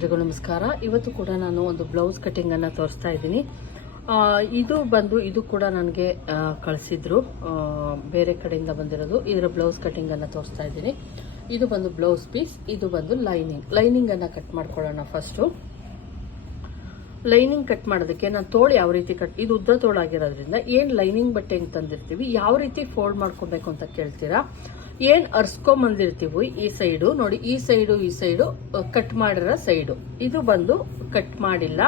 ಎಲ್ರಿಗೂ ನಮಸ್ಕಾರ. ಇವತ್ತು ಕೂಡ ನಾನು ಒಂದು ಬ್ಲೌಸ್ ಕಟಿಂಗ್ ಅನ್ನ ತೋರಿಸ್ತಾ ಇದ್ದೀನಿ. ಇದು ಬಂದು, ಇದು ಕೂಡ ನನಗೆ ಕಳಿಸಿದ್ರು. ಬೇರೆ ಕಡೆಯಿಂದ ಬಂದಿರೋದು. ಇದರ ಬ್ಲೌಸ್ ಕಟಿಂಗ್ ಅನ್ನ ತೋರಿಸ್ತಾ ಇದ್ದೀನಿ. ಇದು ಬಂದು ಬ್ಲೌಸ್ ಪೀಸ್, ಇದು ಬಂದು ಲೈನಿಂಗ್. ಲೈನಿಂಗ್ ಅನ್ನ ಕಟ್ ಮಾಡ್ಕೊಳ್ಳೋಣ ಫಸ್ಟು. ಲೈನಿಂಗ್ ಕಟ್ ಮಾಡೋದಕ್ಕೆ ನಾನು ತೋಳು ಯಾವ ರೀತಿ ಕಟ್, ಇದು ಉದ್ದ ತೋಳಾಗಿರೋದ್ರಿಂದ ಏನು ಲೈನಿಂಗ್ ಬಟ್ಟೆ ತಂದಿರ್ತೀವಿ, ಯಾವ ರೀತಿ ಫೋಲ್ಡ್ ಮಾಡ್ಕೋಬೇಕು ಅಂತ ಕೇಳ್ತೀರಾ? ಏನು ಅರ್ಸ್ಕೊಂಬಂದಿರ್ತೀವಿ ಈ ಸೈಡು? ನೋಡಿ, ಈ ಸೈಡು ಈ ಸೈಡು ಕಟ್ ಮಾಡಿರೋ ಸೈಡು. ಇದು ಬಂದು ಕಟ್ ಮಾಡಿಲ್ಲ.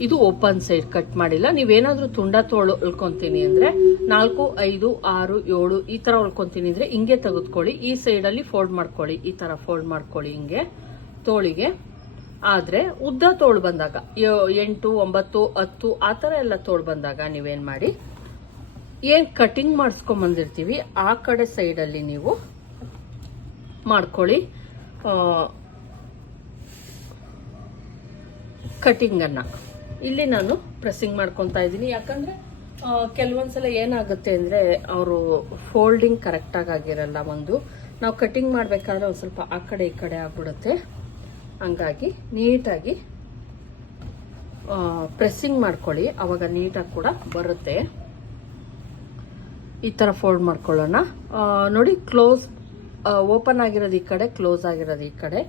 ಇದು ಓಪನ್ ಸೈಡ್ ಕಟ್ ಮಾಡಿಲ್ಲ. ನೀವೇನಾದ್ರೂ ತುಂಡ ತೋಳು ಉಳ್ಕೊಂತೀನಿ ಅಂದ್ರೆ, ನಾಲ್ಕು, ಐದು, ಆರು, ಏಳು ಈ ತರ ಉಳ್ಕೊಂತೀನಿ ಅಂದ್ರೆ ಹಿಂಗೆ ತೆಗೆದುಕೊಳ್ಳಿ. ಈ ಸೈಡಲ್ಲಿ ಫೋಲ್ಡ್ ಮಾಡ್ಕೊಳ್ಳಿ. ಈ ತರ ಫೋಲ್ಡ್ ಮಾಡ್ಕೊಳ್ಳಿ ಹಿಂಗೆ, ತೋಳಿಗೆ. ಆದ್ರೆ, ಉದ್ದ ತೋಳು ಬಂದಾಗ ಎಂಟು, ಒಂಬತ್ತು, ಹತ್ತು, ಆ ತರ ಎಲ್ಲ ತೋಳು ಬಂದಾಗ ನೀವೇನ್ ಮಾಡಿ? ಏನ್ ಕಟಿಂಗ್ ಮಾಡಿಸ್ಕೊಂಬಂದಿರ್ತೀವಿ ಆ ಕಡೆ ಸೈಡಲ್ಲಿ ನೀವು ಮಾಡ್ಕೊಳ್ಳಿ. ಕಟಿಂಗ್ ಅನ್ನ. ಇಲ್ಲಿ ನಾನು ಪ್ರೆಸ್ಸಿಂಗ್ ಮಾಡ್ಕೊತಾ ಇದ್ದೀನಿ. ಯಾಕಂದ್ರೆ ಕೆಲವೊಂದ್ಸಲ ಏನಾಗುತ್ತೆ ಅಂದ್ರೆ, ಅವರು ಫೋಲ್ಡಿಂಗ್ ಕರೆಕ್ಟಾಗಿ ಆಗಿರಲ್ಲ ಒಂದು. ನಾವು ಕಟಿಂಗ್ ಮಾಡಬೇಕಾದ್ರೆ ಒಂದು ಸ್ವಲ್ಪ ಆ ಕಡೆ ಈ ಕಡೆ ಆಗ್ಬಿಡುತ್ತೆ. ಹಂಗಾಗಿ ನೀಟಾಗಿ ಪ್ರೆಸ್ಸಿಂಗ್ ಮಾಡ್ಕೊಳ್ಳಿ. ಅವಾಗ ನೀಟಾಗಿ ಕೂಡ ಬರುತ್ತೆ. ಈ ಥರ ಫೋಲ್ಡ್ ಮಾಡ್ಕೊಳ್ಳೋಣ. ನೋಡಿ ಕ್ಲೋಸ್ ಓಪನ್ ಆಗಿರೋದು ಈ ಕಡೆ ಕ್ಲೋಸ್ ಆಗಿರೋದು ಈ ಕಡೆ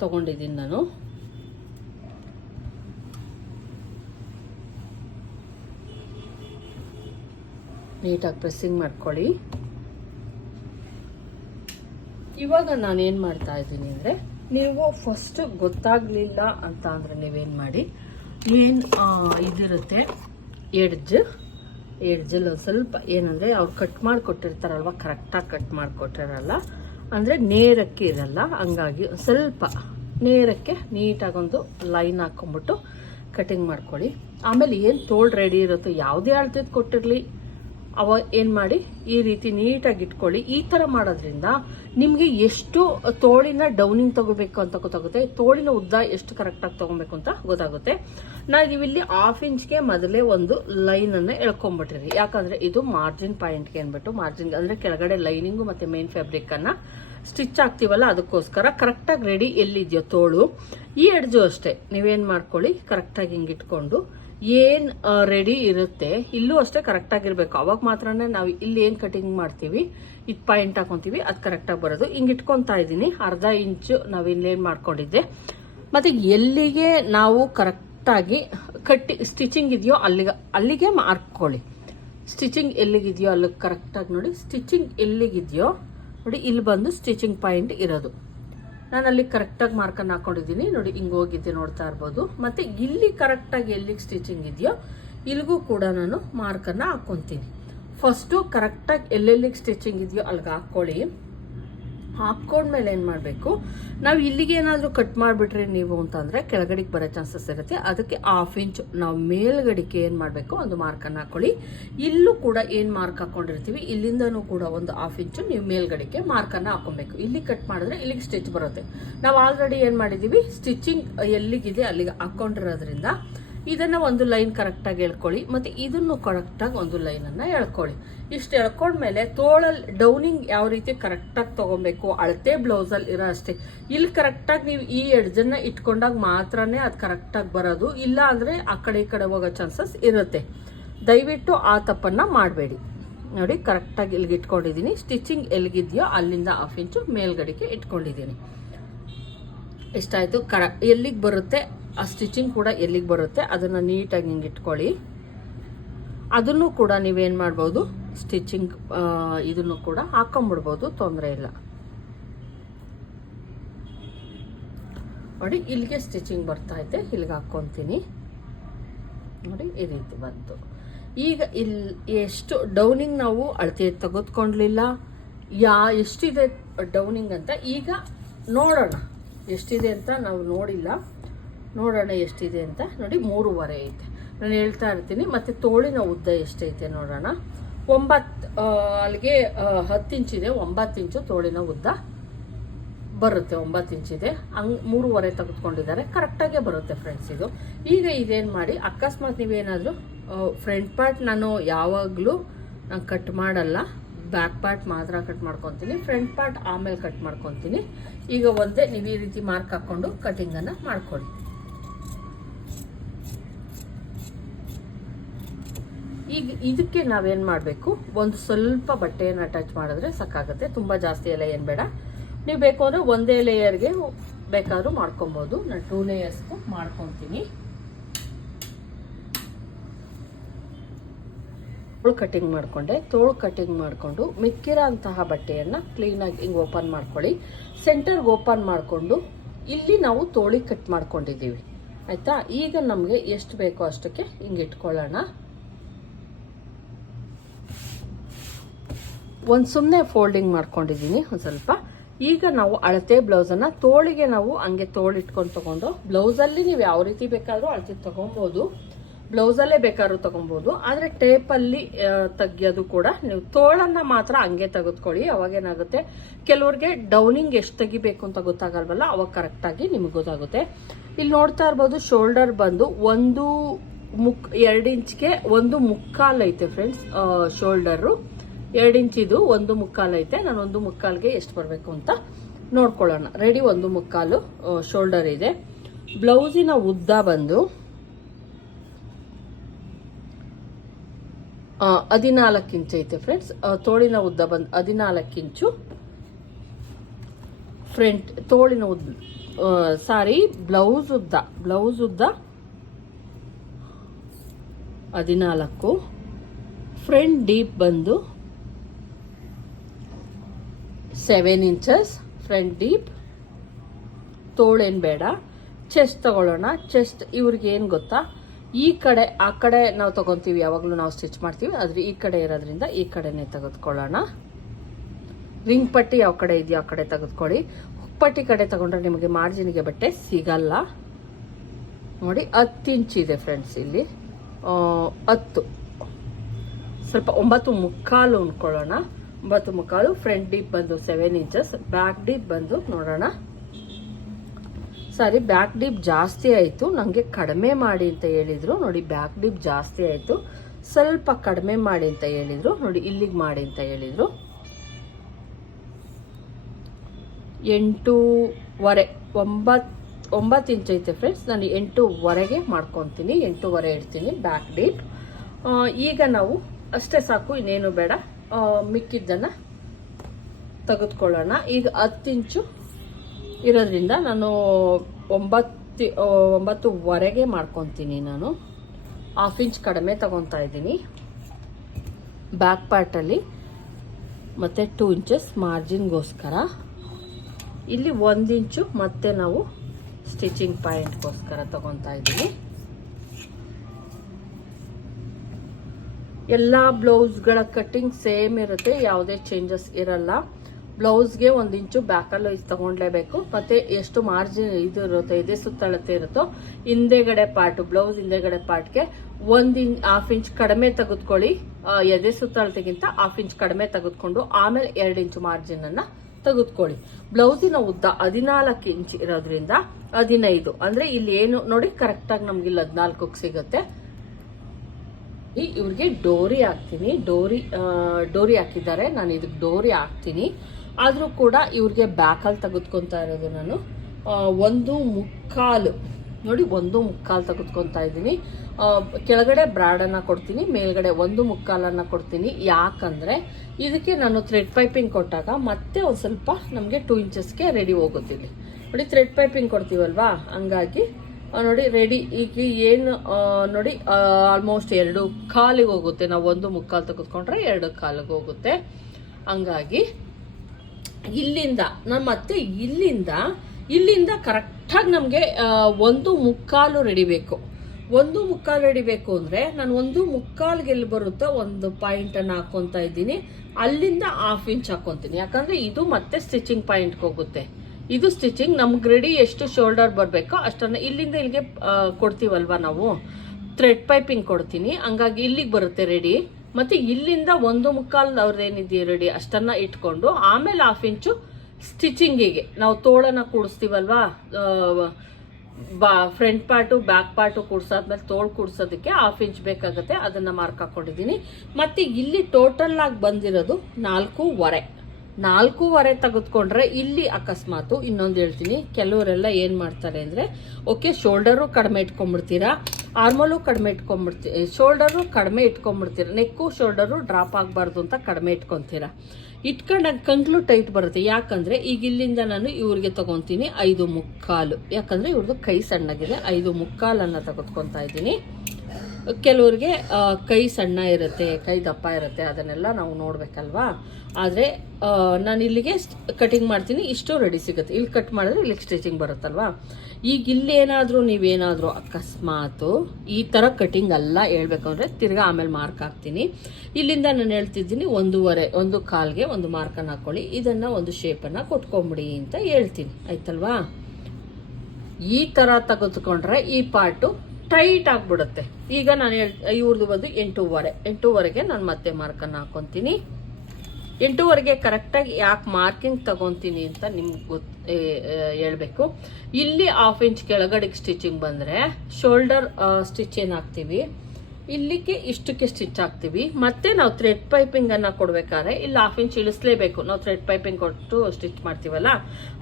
ತಗೊಂಡಿದ್ದೀನಿ ನಾನು. ನೀಟಾಗಿ ಪ್ರೆಸ್ಸಿಂಗ್ ಮಾಡ್ಕೊಳ್ಳಿ. ಇವಾಗ ನಾನೇನು ಮಾಡ್ತಾ ಇದ್ದೀನಿ ಅಂದರೆ, ನೀವು ಫಸ್ಟ್ ಗೊತ್ತಾಗಲಿಲ್ಲ ಅಂತ ಅಂದರೆ ನೀವೇನು ಮಾಡಿ, ಏನು ಇದಿರುತ್ತೆ ಎಡ್ಜ್ ಎಡ್ಜಲ್ಲಿ ಒಂದು ಸ್ವಲ್ಪ ಏನಂದರೆ ಅವ್ರು ಕಟ್ ಮಾಡಿ ಕೊಟ್ಟಿರ್ತಾರಲ್ವ ಕರೆಕ್ಟಾಗಿ ಕಟ್ ಮಾಡಿಕೊಟ್ಟಿರಲ್ಲ. ಅಂದರೆ ನೇರಕ್ಕೆ ಇರಲ್ಲ, ಹಂಗಾಗಿ ಸ್ವಲ್ಪ ನೇರಕ್ಕೆ ನೀಟಾಗಿ ಒಂದು ಲೈನ್ ಹಾಕ್ಕೊಂಬಿಟ್ಟು ಕಟಿಂಗ್ ಮಾಡ್ಕೊಳ್ಳಿ. ಆಮೇಲೆ ಏನು ತೋಳ್ ರೆಡಿ ಇರುತ್ತೋ, ಯಾವುದೇ ಅಳ್ತಿದ್ ಕೊಟ್ಟಿರಲಿ, ಅವ ಏನು ಮಾಡಿ ಈ ರೀತಿ ನೀಟಾಗಿ ಇಟ್ಕೊಳ್ಳಿ. ಈ ಥರ ಮಾಡೋದ್ರಿಂದ ನಿಮಗೆ ಎಷ್ಟು ತೋಳಿನ ಡೌನಿಂಗ್ ತಗೋಬೇಕು ಅಂತ ಗೊತ್ತಾಗುತ್ತೆ? ತೋಳಿನ ಉದ್ದ ಎಷ್ಟು ಕರೆಕ್ಟಾಗಿ ತಗೋಬೇಕು ಅಂತ ಗೊತ್ತಾಗುತ್ತೆ. ನಾವು ಇಲ್ಲಿ ಹಾಫ್ ಇಂಚ್ಗೆ ಮೊದಲೇ ಒಂದು ಲೈನ್ ಅನ್ನ ಎಳ್ಕೊಂಡ್ಬಿಟ್ಟಿರಿ ಯಾಕಂದ್ರೆ ಇದು ಮಾರ್ಜಿನ್ ಪಾಯಿಂಟ್ಗೆ ಅಂದ್ಬಿಟ್ಟು ಮಾರ್ಜಿನ್ ಅಂದ್ರೆ ಕೆಳಗಡೆ ಲೈನಿಂಗು ಮತ್ತೆ ಮೇನ್ ಫ್ಯಾಬ್ರಿಕ್ ಅನ್ನ ಸ್ಟಿಚ್ ಆಗ್ತೀವಲ್ಲ ಅದಕ್ಕೋಸ್ಕರ ಕರೆಕ್ಟಾಗಿ ರೆಡಿ ಎಲ್ಲಿದೆಯೋ ತೋಳು. ಈ ಎಡ್ಜು ಅಷ್ಟೇ. ನೀವೇನ್ ಮಾಡ್ಕೊಳ್ಳಿ ಕರೆಕ್ಟಾಗಿ ಹಿಂಗೆ ಇಟ್ಕೊಂಡು ಏನ್ ರೆಡಿ ಇರುತ್ತೆ, ಇಲ್ಲೂ ಅಷ್ಟೇ ಕರೆಕ್ಟಾಗಿರಬೇಕು ಅವಾಗ ಮಾತ್ರ ನಾವು ಇಲ್ಲಿ ಏನು ಕಟಿಂಗ್ ಮಾಡ್ತೀವಿ, ಇದು ಪಾಯಿಂಟ್ ಹಾಕೊಂತೀವಿ, ಅದು ಕರೆಕ್ಟಾಗಿ ಬರೋದು. ಹಿಂಗೆ ಇಟ್ಕೊಂತಾ ಇದ್ದೀನಿ. ಅರ್ಧ ಇಂಚು ನಾವು ಇಲ್ಲೇನು ಮಾಡ್ಕೊಂಡಿದ್ದೆ. ಮತ್ತೆ ಎಲ್ಲಿಗೆ ನಾವು ಕರೆಕ್ಟಾಗಿ ಕಟ್ಟಿ ಸ್ಟಿಚಿಂಗ್ ಇದೆಯೋ ಅಲ್ಲಿಗೆ ಅಲ್ಲಿಗೆ ಮಾರ್ಕೊಳ್ಳಿ. ಸ್ಟಿಚಿಂಗ್ ಎಲ್ಲಿಗಿದೆಯೋ ಅಲ್ಲಿಗೆ ಕರೆಕ್ಟಾಗಿ ನೋಡಿ. ಸ್ಟಿಚಿಂಗ್ ಎಲ್ಲಿಗಿದೆಯೋ, ನೋಡಿ, ಇಲ್ಲಿ ಬಂದು ಸ್ಟಿಚಿಂಗ್ ಪಾಯಿಂಟ್ ಇರೋದು. ನಾನು ಅಲ್ಲಿ ಕರೆಕ್ಟಾಗಿ ಮಾರ್ಕನ್ನು ಹಾಕೊಂಡಿದ್ದೀನಿ. ನೋಡಿ, ಹಿಂಗೆ ಹೋಗಿದ್ದೆ ನೋಡ್ತಾ ಇರ್ಬೋದು. ಮತ್ತೆ ಇಲ್ಲಿ ಕರೆಕ್ಟಾಗಿ ಎಲ್ಲಿಗೆ ಸ್ಟಿಚಿಂಗ್ ಇದೆಯೋ, ಇಲ್ಲಿಗೂ ಕೂಡ ನಾನು ಮಾರ್ಕನ್ನು ಹಾಕ್ಕೊತೀನಿ ಫಸ್ಟು ಕರೆಕ್ಟಾಗಿ ಎಲ್ಲೆಲ್ಲಿಗೆ ಸ್ಟಿಚಿಂಗ್ ಇದೆಯೋ ಅಲ್ಲಿಗೆ ಹಾಕ್ಕೊಳ್ಳಿ ಹಾಕ್ಕೊಂಡ್ಮೇಲೆ ಏನು ಮಾಡಬೇಕು? ನಾವು ಇಲ್ಲಿಗೆ ಏನಾದರೂ ಕಟ್ ಮಾಡಿಬಿಟ್ರೆ ನೀವು ಅಂತಂದರೆ ಕೆಳಗಡೆಗೆ ಬರೋ ಚಾನ್ಸಸ್ ಇರುತ್ತೆ. ಅದಕ್ಕೆ ಹಾಫ್ ಇಂಚ್ ನಾವು ಮೇಲ್ಗಡೆಗೆ ಏನು ಮಾಡಬೇಕು? ಒಂದು ಮಾರ್ಕನ್ನು ಹಾಕೊಳ್ಳಿ. ಇಲ್ಲೂ ಕೂಡ ಏನು ಮಾರ್ಕ್ ಹಾಕೊಂಡಿರ್ತೀವಿ? ಇಲ್ಲಿಂದನೂ ಕೂಡ ಒಂದು ಹಾಫ್ ಇಂಚು ನೀವು ಮೇಲ್ಗಡೆಗೆ ಮಾರ್ಕನ್ನು ಹಾಕೊಬೇಕು. ಇಲ್ಲಿ ಕಟ್ ಮಾಡಿದ್ರೆ ಇಲ್ಲಿಗೆ ಸ್ಟಿಚ್ ಬರುತ್ತೆ. ನಾವು ಆಲ್ರೆಡಿ ಏನು ಮಾಡಿದ್ದೀವಿ ಸ್ಟಿಚಿಂಗ್ ಎಲ್ಲಿಗಿದೆ? ಅಲ್ಲಿಗೆ ಹಾಕೊಂಡಿರೋದ್ರಿಂದ ಇದನ್ನ ಒಂದು ಲೈನ್ ಕರೆಕ್ಟಾಗಿ ಎಳ್ಕೊಳ್ಳಿ ಮತ್ತೆ ಇದನ್ನು ಕರೆಕ್ಟಾಗಿ ಒಂದು ಲೈನನ್ನು ಎಳ್ಕೊಳ್ಳಿ ಇಷ್ಟು ಎಳ್ಕೊಂಡ್ಮೇಲೆ ತೋಳಲ್ಲಿ ಡೌನಿಂಗ್ ಯಾವ ರೀತಿ ಕರೆಕ್ಟಾಗಿ ತಗೊಬೇಕು, ಅಳತೆ ಬ್ಲೌಸಲ್ಲಿ ಇರೋ ಅಷ್ಟೇ. ಇಲ್ಲಿ ಕರೆಕ್ಟಾಗಿ ನೀವು ಈ ಎಡ್ಜನ್ನ ಇಟ್ಕೊಂಡಾಗ ಮಾತ್ರನೇ ಅದು ಕರೆಕ್ಟಾಗಿ ಬರೋದು, ಇಲ್ಲ ಅಂದರೆ ಆ ಕಡೆ ಈ ಕಡೆ ಹೋಗೋ ಚಾನ್ಸಸ್ ಇರುತ್ತೆ. ದಯವಿಟ್ಟು ಆ ತಪ್ಪನ್ನ ಮಾಡಬೇಡಿ. ನೋಡಿ ಕರೆಕ್ಟಾಗಿ ಇಲ್ಲಿಗೆ ಇಟ್ಕೊಂಡಿದ್ದೀನಿ ಸ್ಟಿಚಿಂಗ್ ಎಲ್ಲಿಗಿದೆಯೋ ಅಲ್ಲಿಂದ ಹಾಫ್ ಇಂಚು ಮೇಲ್ಗಡೆಗೆ ಇಟ್ಕೊಂಡಿದ್ದೀನಿ ಎಷ್ಟಾಯಿತು? ಕರ ಎಲ್ಲಿಗೆ ಬರುತ್ತೆ? ಆ ಸ್ಟಿಚಿಂಗ್ ಕೂಡ ಎಲ್ಲಿಗೆ ಬರುತ್ತೆ? ಅದನ್ನು ನೀಟಾಗಿ ಹಿಂಗೆ ಇಟ್ಕೊಳ್ಳಿ. ಅದನ್ನು ಕೂಡ ನೀವೇನು ಮಾಡ್ಬೋದು? ಸ್ಟಿಚಿಂಗ್ ಇದನ್ನು ಕೂಡ ಹಾಕೊಂಬಿಡ್ಬೋದು, ತೊಂದರೆ ಇಲ್ಲ. ನೋಡಿ, ಇಲ್ಲಿಗೆ ಸ್ಟಿಚಿಂಗ್ ಬರ್ತಾ ಇದೆ. ಇಲ್ಲಿಗೆ ಹಾಕ್ಕೊತೀನಿ. ನೋಡಿ, ಈ ರೀತಿ ಬಂತು. ಈಗ ಇಲ್ಲಿ ಎಷ್ಟು ಡೌನಿಂಗ್ ನಾವು ಅಳತೆ ತೆಗೆದುಕೊಂಡ್ಲಿಲ್ಲ? ಯಾ, ಎಷ್ಟಿದೆ ಡೌನಿಂಗ್ ಅಂತ ಈಗ ನೋಡೋಣ. ಎಷ್ಟಿದೆ ಅಂತ ನಾವು ನೋಡಿಲ್ಲ. ನೋಡೋಣ ಎಷ್ಟಿದೆ ಅಂತ ನೋಡಿ ಮೂರುವರೆ ಐತೆ. ನಾನು ಹೇಳ್ತಾ ಇರ್ತೀನಿ, ಮತ್ತು ತೋಳಿನ ಉದ್ದ ಎಷ್ಟೈತೆ ನೋಡೋಣ. ಒಂಬತ್ತು ಅಲ್ಲಿಗೆ ಹತ್ತು ಇಂಚಿದೆ ಒಂಬತ್ತು ಇಂಚು ತೋಳಿನ ಉದ್ದ ಬರುತ್ತೆ, ಒಂಬತ್ತು ಇಂಚಿದೆ ಹಂಗ್ ಮೂರುವರೆ ತೆಗೆದುಕೊಂಡಿದ್ದಾರೆ ಕರೆಕ್ಟಾಗೆ ಬರುತ್ತೆ ಫ್ರೆಂಡ್ಸ್ ಇದು. ಈಗ ಇದೇನು ಮಾಡಿ, ಅಕಸ್ಮಾತ್ ನೀವೇನಾದರೂ ಫ್ರಂಟ್ ಪಾರ್ಟ್ ನಾನು ಯಾವಾಗಲೂ ನಾನು ಕಟ್ ಮಾಡಲ್ಲ ಬ್ಯಾಕ್ ಪಾರ್ಟ್ ಮಾತ್ರ ಕಟ್ ಮಾಡ್ಕೊತೀನಿ ಫ್ರಂಟ್ ಪಾರ್ಟ್ ಆಮೇಲೆ ಕಟ್ ಮಾಡ್ಕೊತೀನಿ. ಈಗ ಒಂದೇ, ನೀವು ಈ ರೀತಿ ಮಾರ್ಕ್ ಹಾಕ್ಕೊಂಡು ಕಟಿಂಗನ್ನು ಮಾಡ್ಕೊಳ್ಳಿ. ಈಗ ಇದಕ್ಕೆ ನಾವೇನು ಮಾಡಬೇಕು? ಒಂದು ಸ್ವಲ್ಪ ಬಟ್ಟೆಯನ್ನು ಅಟ್ಯಾಚ್ ಮಾಡಿದ್ರೆ ಸಾಕಾಗುತ್ತೆ. ತುಂಬ ಜಾಸ್ತಿ ಎಲ್ಲ ಏನು ಬೇಡ. ನೀವು ಬೇಕು ಅಂದರೆ ಒಂದೇ ಲೇಯರ್ಗೆ ಬೇಕಾದ್ರೂ ಮಾಡ್ಕೊಬೋದು. ನಾನು ಟೂ ಲೇಯರ್ಸ್ಗೂ ಮಾಡ್ಕೊತೀನಿ. ತೋಳು ಕಟಿಂಗ್ ಮಾಡಿಕೊಂಡೆ. ತೋಳು ಕಟಿಂಗ್ ಮಾಡಿಕೊಂಡು ಮಿಕ್ಕಿರೋ ಅಂತಹ ಬಟ್ಟೆಯನ್ನು ಕ್ಲೀನಾಗಿ ಹಿಂಗೆ ಓಪನ್ ಮಾಡ್ಕೊಳ್ಳಿ. ಸೆಂಟರ್ಗೆ ಓಪನ್ ಮಾಡಿಕೊಂಡು ಇಲ್ಲಿ ನಾವು ತೋಳಿ ಕಟ್ ಮಾಡ್ಕೊಂಡಿದ್ದೀವಿ. ಆಯಿತಾ? ಈಗ ನಮಗೆ ಎಷ್ಟು ಬೇಕೋ ಅಷ್ಟಕ್ಕೆ ಹಿಂಗೆ ಇಟ್ಕೊಳ್ಳೋಣ. ಒಂದು ಸುಮ್ಮನೆ ಫೋಲ್ಡಿಂಗ್ ಮಾಡ್ಕೊಂಡಿದ್ದೀನಿ ಒಂದು ಸ್ವಲ್ಪ. ಈಗ ನಾವು ಅಳತೆ ಬ್ಲೌಸನ್ನು ತೋಳಿಗೆ ನಾವು ಹಂಗೆ ತೋಳಿಟ್ಕೊಂಡು ತೊಗೊಂಡು, ಬ್ಲೌಸಲ್ಲಿ ನೀವು ಯಾವ ರೀತಿ ಬೇಕಾದರೂ ಅಳತೆ ತೊಗೊಬೋದು. ಬ್ಲೌಸಲ್ಲೇ ಬೇಕಾದ್ರೂ ತೊಗೊಬೋದು. ಆದರೆ ಟೇಪಲ್ಲಿ ತೆಗಿಯೋದು ಕೂಡ ನೀವು ತೋಳನ್ನು ಮಾತ್ರ ಹಂಗೆ ತೆಗೆದುಕೊಳ್ಳಿ. ಅವಾಗೇನಾಗುತ್ತೆ ಕೆಲವ್ರಿಗೆ ಡೌನಿಂಗ್ ಎಷ್ಟು ತೆಗಿಬೇಕು ಅಂತ ಗೊತ್ತಾಗಲ್ವಲ್ಲ, ಅವಾಗ ಕರೆಕ್ಟಾಗಿ ನಿಮಗೆ ಗೊತ್ತಾಗುತ್ತೆ. ಇಲ್ಲಿ ನೋಡ್ತಾ ಇರ್ಬೋದು, ಶೋಲ್ಡರ್ ಬಂದು ಒಂದು ಮುಕ್, ಎರಡು ಇಂಚ್ಗೆ ಒಂದು ಮುಕ್ಕಾಲು ಐತೆ ಫ್ರೆಂಡ್ಸ್ ಶೋಲ್ಡರು. ಎರಡು ಇಂಚಿದು ಒಂದು ಮುಕ್ಕಾಲು ಐತೆ. ನಾನು ಒಂದು ಮುಕ್ಕಾಲ್ಗೆ ಎಷ್ಟು ಬರಬೇಕು ಅಂತ ನೋಡ್ಕೊಳ್ಳೋಣ. ರೆಡಿ ಒಂದು ಮುಕ್ಕಾಲು ಶೋಲ್ಡರ್ ಇದೆ. ಬ್ಲೌಸಿನ ಉದ್ದ ಬಂದು ಹದಿನಾಲ್ಕು ಇಂಚು ಐತೆ ಫ್ರೆಂಡ್ಸ್ ತೋಳಿನ ಉದ್ದ ಬಂದು ಹದಿನಾಲ್ಕು ಇಂಚು. ಫ್ರಂಟ್ ತೋಳಿನ ಉದ್ದ ಸಾರಿ ಬ್ಲೌಸ್ ಉದ್ದ. ಬ್ಲೌಸ್ ಉದ್ದ ಹದಿನಾಲ್ಕು. ಫ್ರಂಟ್ ಡೀಪ್ ಬಂದು ಸೆವೆನ್ ಇಂಚಸ್ ಫ್ರಂಟ್ ಡೀಪ್ ತೋಳೇನು ಬೇಡ. ಚೆಸ್ಟ್ ತಗೊಳ್ಳೋಣ. ಚೆಸ್ಟ್ ಇವ್ರಿಗೆ ಏನು ಗೊತ್ತಾ? ಈ ಕಡೆ, ಆ ಕಡೆ ನಾವು ತಗೊತೀವಿ. ಯಾವಾಗಲೂ ನಾವು ಸ್ಟಿಚ್ ಮಾಡ್ತೀವಿ. ಆದರೆ ಈ ಕಡೆ ಇರೋದ್ರಿಂದ ಈ ಕಡೆನೇ ತೆಗೆದುಕೊಳ್ಳೋಣ. ರಿಂಗ್ ಪಟ್ಟಿ ಯಾವ ಕಡೆ ಇದೆಯೋ ಆ ಕಡೆ ತೆಗೆದುಕೊಳ್ಳಿ. ಪಟ್ಟಿ ಕಡೆ ತಗೊಂಡ್ರೆ ನಿಮಗೆ ಮಾರ್ಜಿನ್ಗೆ ಬಟ್ಟೆ ಸಿಗಲ್ಲ. ನೋಡಿ, ಹತ್ತು ಇದೆ ಫ್ರೆಂಡ್ಸ್ ಇಲ್ಲಿ. ಹತ್ತು. ಸ್ವಲ್ಪ ಒಂಬತ್ತು ಮುಕ್ಕಾಲು ಉಣ್ಕೊಳ್ಳೋಣ. ಒಂಬತ್ತು ಮುಕ್ಕಾಲು ಫ್ರಂಟ್ ಡೀಪ್ ಬಂದು ಸೆವೆನ್ ಇಂಚಸ್ ಬ್ಯಾಕ್ ಡೀಪ್ ಬಂದು ನೋಡೋಣ. ಸಾರಿ ಬ್ಯಾಕ್ ಡೀಪ್ ಜಾಸ್ತಿ ಆಯಿತು. ನನಗೆ ಕಡಿಮೆ ಮಾಡಿ ಅಂತ ಹೇಳಿದರು. ನೋಡಿ ಬ್ಯಾಕ್ ಡೀಪ್ ಜಾಸ್ತಿ ಆಯಿತು. ಸ್ವಲ್ಪ ಕಡಿಮೆ ಮಾಡಿ ಅಂತ ಹೇಳಿದರು. ನೋಡಿ, ಇಲ್ಲಿಗೆ ಮಾಡಿ ಅಂತ ಹೇಳಿದರು. ಎಂಟೂವರೆ ಒಂಬತ್ತು ಒಂಬತ್ತು ಇಂಚ್ ಐತೆ ಫ್ರೆಂಡ್ಸ್ ನಾನು ಎಂಟೂವರೆಗೆ ಮಾಡ್ಕೊತೀನಿ. ಎಂಟೂವರೆ ಇಡ್ತೀನಿ ಬ್ಯಾಕ್ ಡೀಪ್ ಈಗ ನಾವು ಅಷ್ಟೇ ಸಾಕು, ಇನ್ನೇನು ಬೇಡ. ಮಿಕ್ಕಿದ್ದನ್ನು ತೆಗೆದುಕೊಳ್ಳೋಣ. ಈಗ ಹತ್ತು ಇಂಚು ಇರೋದ್ರಿಂದ ನಾನು ಒಂಬತ್ತು ಒಂಬತ್ತುವರೆಗೆ ಮಾಡ್ಕೊತೀನಿ ನಾನು. ಹಾಫ್ ಇಂಚ್ ಕಡಿಮೆ ತಗೊತಾ ಇದ್ದೀನಿ. ಬ್ಯಾಕ್ ಪಾರ್ಟಲ್ಲಿ ಮತ್ತು ಟೂ ಇಂಚಸ್ ಮಾರ್ಜಿನ್ಗೋಸ್ಕರ ಇಲ್ಲಿ ಒಂದು ಇಂಚು ಮತ್ತೆ ನಾವು ಸ್ಟಿಚಿಂಗ್ ಪಾಯಿಂಟ್ಗೋಸ್ಕರ ತಗೊತಾ ಇದ್ದೀನಿ. ಎಲ್ಲ ಬ್ಲೌಸ್ಗಳ ಕಟ್ಟಿಂಗ್ ಸೇಮ್ ಇರುತ್ತೆ, ಯಾವುದೇ ಚೇಂಜಸ್ ಇರಲ್ಲ. ಬ್ಲೌಸ್ಗೆ ಒಂದು ಇಂಚು ಬ್ಯಾಕಲ್ಲೂ ಇದು ತಗೊಂಡ್ಲೇಬೇಕು. ಮತ್ತೆ ಎಷ್ಟು ಮಾರ್ಜಿನ್ ಇದು ಇರುತ್ತೆ ಇದೆ ಸುತ್ತಳತೆ ಇರುತ್ತೋ, ಹಿಂದೆಗಡೆ ಪಾರ್ಟ್ ಬ್ಲೌಸ್ ಹಿಂದೆಗಡೆ ಪಾರ್ಟ್ಗೆ ಒಂದು ಇಂಚ್ ಹಾಫ್ ಇಂಚ್ ಕಡಿಮೆ ತೆಗೆದುಕೊಳ್ಳಿ. ಎದೆ ಸುತ್ತಳತೆಗಿಂತ ಹಾಫ್ ಇಂಚ್ ಕಡಿಮೆ ತೆಗೆದುಕೊಂಡು ಆಮೇಲೆ ಎರಡು ಇಂಚು ಮಾರ್ಜಿನ್ ಅನ್ನ ತೆಗೆದುಕೊಳ್ಳಿ. ಬ್ಲೌಸಿನ ಉದ್ದ ಹದಿನಾಲ್ಕು ಇಂಚ್ ಇರೋದ್ರಿಂದ ಹದಿನೈದು. ಅಂದ್ರೆ ಇಲ್ಲಿ ಏನು, ನೋಡಿ ಕರೆಕ್ಟಾಗಿ ನಮ್ಗೆ ಇಲ್ಲಿ ಹದಿನಾಲ್ಕಕ್ಕೆ ಸಿಗುತ್ತೆ. ಈ- ಇವ್ರಿಗೆ ಡೋರಿ ಹಾಕ್ತೀನಿ. ಡೋರಿ ಡೋರಿ ಹಾಕಿದ್ದಾರೆ. ನಾನು ಇದಕ್ಕೆ ಡೋರಿ ಹಾಕ್ತೀನಿ. ಆದರೂ ಕೂಡ ಇವ್ರಿಗೆ ಬ್ಯಾಕಲ್ಲಿ ತೆಗೆದುಕೊತಾ ಇರೋದು ನಾನು. ಒಂದು ಮುಕ್ಕಾಲು, ನೋಡಿ ಒಂದು ಮುಕ್ಕಾಲು ತೆಗೆದುಕೊತಾ ಇದ್ದೀನಿ. ಕೆಳಗಡೆ ಬ್ರಾಡನ್ನು ಕೊಡ್ತೀನಿ, ಮೇಲ್ಗಡೆ ಒಂದು ಮುಕ್ಕಾಲನ್ನು ಕೊಡ್ತೀನಿ. ಯಾಕಂದರೆ ಇದಕ್ಕೆ ನಾನು ಥ್ರೆಡ್ ಪೈಪಿಂಗ್ ಕೊಟ್ಟಾಗ ಮತ್ತೆ ಒಂದು ಸ್ವಲ್ಪ ನಮಗೆ ಟೂ ಇಂಚಸ್ಗೆ ರೆಡಿ ಹೋಗುತ್ತೀನಿ ನೋಡಿ ಥ್ರೆಡ್ ಪೈಪಿಂಗ್ ಕೊಡ್ತೀವಲ್ವಾ? ಹಂಗಾಗಿ ನೋಡಿ ರೆಡಿ ಈಗ ಏನು ನೋಡಿ ಆಲ್ಮೋಸ್ಟ್ ಎರಡು ಕಾಲಿಗೆ ಹೋಗುತ್ತೆ. ನಾವು ಒಂದು ಮುಕ್ಕಾಲು ತೆಗೆದುಕೊಂಡ್ರೆ ಎರಡು ಕಾಲಿಗೆ ಹೋಗುತ್ತೆ. ಹಂಗಾಗಿ, ಇಲ್ಲಿಂದ ನಮ್ಮ ಮತ್ತೆ ಇಲ್ಲಿಂದ ಇಲ್ಲಿಂದ ಕರೆಕ್ಟಾಗಿ ನಮಗೆ ಒಂದು ಮುಕ್ಕಾಲು ರೆಡಿ ಬೇಕು. ಒಂದು ಮುಕ್ಕಾಲು ರೆಡಿ ಬೇಕು ಅಂದರೆ, ನಾನು ಒಂದು ಮುಕ್ಕಾಲ್ಗೆ ಎಲ್ಲಿ ಬರುತ್ತೋ ಒಂದು ಪಾಯಿಂಟನ್ನು ಹಾಕ್ಕೊತಾ ಇದ್ದೀನಿ. ಅಲ್ಲಿಂದ ಹಾಫ್ ಇಂಚ್ ಹಾಕ್ಕೊತೀನಿ ಯಾಕಂದರೆ ಇದು ಮತ್ತೆ ಸ್ಟಿಚಿಂಗ್ ಪಾಯಿಂಟ್ಗೆ ಹೋಗುತ್ತೆ. ಇದು ಸ್ಟಿಚಿಂಗ್ ನಮ್ಗೆ ರೆಡಿ ಎಷ್ಟು ಶೋಲ್ಡರ್ ಬರಬೇಕೋ ಅಷ್ಟನ್ನು ಇಲ್ಲಿಂದ ಇಲ್ಲಿಗೆ ಕೊಡ್ತೀವಲ್ವ ನಾವು? ಥ್ರೆಡ್ ಪೈಪಿಂಗ್ ಕೊಡ್ತೀನಿ. ಹಂಗಾಗಿ ಇಲ್ಲಿಗೆ ಬರುತ್ತೆ ರೆಡಿ ಮತ್ತೆ ಇಲ್ಲಿಂದ ಒಂದು ಮುಕ್ಕಾಲು ಅವ್ರದ್ದೇನಿದೆಯಾ ರೆಡಿ ಅಷ್ಟನ್ನ ಇಟ್ಕೊಂಡು ಆಮೇಲೆ ಹಾಫ್ ಇಂಚು ಸ್ಟಿಚಿಂಗಿಗೆ ನಾವು ತೋಳನ್ನ ಕೂಡಿಸ್ತೀವಲ್ವಾ? ಬಾ ಫ್ರಂಟ್ ಪಾರ್ಟು ಬ್ಯಾಕ್ ಪಾರ್ಟು ಕೂಡ್ಸಾದ್ಮೇಲೆ ತೋಳು ಕೂಡ್ಸೋದಕ್ಕೆ ಹಾಫ್ ಇಂಚ್ ಬೇಕಾಗುತ್ತೆ. ಅದನ್ನ ಮಾರ್ಕ್ ಹಾಕೊಂಡಿದ್ದೀನಿ ಮತ್ತೆ ಇಲ್ಲಿ ಟೋಟಲ್ ಆಗಿ ಬಂದಿರೋದು ನಾಲ್ಕೂವರೆ. ನಾಲ್ಕೂವರೆ ತೆಗೆದುಕೊಂಡ್ರೆ ಇಲ್ಲಿ ಅಕಸ್ಮಾತು ಇನ್ನೊಂದು ಹೇಳ್ತೀನಿ. ಕೆಲವರೆಲ್ಲ ಏನು ಮಾಡ್ತಾರೆ ಅಂದರೆ, ಓಕೆ, ಶೋಲ್ಡರು ಕಡಿಮೆ ಇಟ್ಕೊಂಡ್ಬಿಡ್ತೀರಾ? ಆರ್ಮಲು ಕಡಿಮೆ ಇಟ್ಕೊಂಡ್ಬಿಡ್ತೀ ಶೋಲ್ಡರು ಕಡಿಮೆ ಇಟ್ಕೊಂಡ್ಬಿಡ್ತೀರ? ನೆಕ್ಕು ಶೋಲ್ಡರು ಡ್ರಾಪ್ ಆಗಬಾರ್ದು ಅಂತ ಕಡಿಮೆ ಇಟ್ಕೊತೀರಾ? ಇಟ್ಕೊಂಡಾಗ ಕಂಕ್ಲು ಟೈಟ್ ಬರುತ್ತೆ. ಯಾಕಂದರೆ ಈಗ ಇಲ್ಲಿಂದ ನಾನು ಇವ್ರಿಗೆ ತೊಗೊತೀನಿ ಐದು ಮುಕ್ಕಾಲು. ಯಾಕಂದರೆ ಇವ್ರದ್ದು ಕೈ ಸಣ್ಣಗಿದೆ. ಐದು ಮುಕ್ಕಾಲನ್ನು ತೆಗೆದುಕೊತಾ ಇದ್ದೀನಿ. ಕೆಲವ್ರಿಗೆ ಕೈ ಸಣ್ಣ ಇರುತ್ತೆ, ಕೈ ದಪ್ಪ ಇರುತ್ತೆ, ಅದನ್ನೆಲ್ಲ ನಾವು ನೋಡ್ಬೇಕಲ್ವಾ? ಆದರೆ ನಾನು ಇಲ್ಲಿಗೆ ಕಟಿಂಗ್ ಮಾಡ್ತೀನಿ, ಇಷ್ಟು ರೆಡಿ ಸಿಗುತ್ತೆ. ಇಲ್ಲಿ ಕಟ್ ಮಾಡಿದ್ರೆ ಇಲ್ಲಿಗೆ ಸ್ಟಿಚಿಂಗ್ ಬರುತ್ತಲ್ವಾ? ಈಗ ಇಲ್ಲೇನಾದರೂ ನೀವೇನಾದರೂ ಅಕಸ್ಮಾತು ಈ ಥರ ಕಟಿಂಗ್ ಅಲ್ಲ ಹೇಳ್ಬೇಕು ಅಂದರೆ ತಿರ್ಗಾ ಆಮೇಲೆ ಮಾರ್ಕ್ ಹಾಕ್ತೀನಿ. ಇಲ್ಲಿಂದ ನಾನು ಹೇಳ್ತಿದ್ದೀನಿ ಒಂದೂವರೆ, ಒಂದು ಕಾಲ್ಗೆ ಒಂದು ಮಾರ್ಕನ್ನು ಹಾಕ್ಕೊಳ್ಳಿ ಇದನ್ನು ಒಂದು ಶೇಪನ್ನು ಕೊಟ್ಕೊಂಬಿಡಿ ಅಂತ ಹೇಳ್ತೀನಿ. ಆಯ್ತಲ್ವಾ? ಈ ತರ ತೆಗೆದುಕೊಂಡ್ರೆ ಈ ಪಾರ್ಟು ಟೈಟ್ ಆಗ್ಬಿಡುತ್ತೆ. ಈಗ ನಾನು ಇವ್ರದ್ದು ಬಂದು ಎಂಟೂವರೆ. ಎಂಟೂವರೆಗೆ ನಾನು ಮತ್ತೆ ಮಾರ್ಕನ್ನು ಹಾಕೊತೀನಿ. ಎಂಟೂವರೆಗೆ ಕರೆಕ್ಟಾಗಿ ಯಾಕೆ ಮಾರ್ಕಿಂಗ್ ತಗೊತೀನಿ ಅಂತ ನಿಮ್ಗೆ ಗೊತ್ತು ಹೇಳಬೇಕು. ಇಲ್ಲಿ ಹಾಫ್ ಇಂಚ್ ಕೆಳಗಡೆಗೆ ಸ್ಟಿಚಿಂಗ್ ಬಂದರೆ ಶೋಲ್ಡರ್ ಸ್ಟಿಚ್ ಏನು ಹಾಕ್ತೀವಿ? ಇಲ್ಲಿಗೆ ಇಷ್ಟಕ್ಕೆ ಸ್ಟಿಚ್ ಹಾಕ್ತೀವಿ. ಮತ್ತೆ ನಾವು ಥ್ರೆಡ್ ಪೈಪಿಂಗ್ ಅನ್ನ ಕೊಡ್ಬೇಕಾದ್ರೆ ಇಲ್ಲಿ ಹಾಫ್ ಇಂಚ್ ಇಳಿಸ್ಲೇಬೇಕು. ನಾವು ಥ್ರೆಡ್ ಪೈಪಿಂಗ್ ಕೊಟ್ಟು ಸ್ಟಿಚ್ ಮಾಡ್ತೀವಲ್ಲ?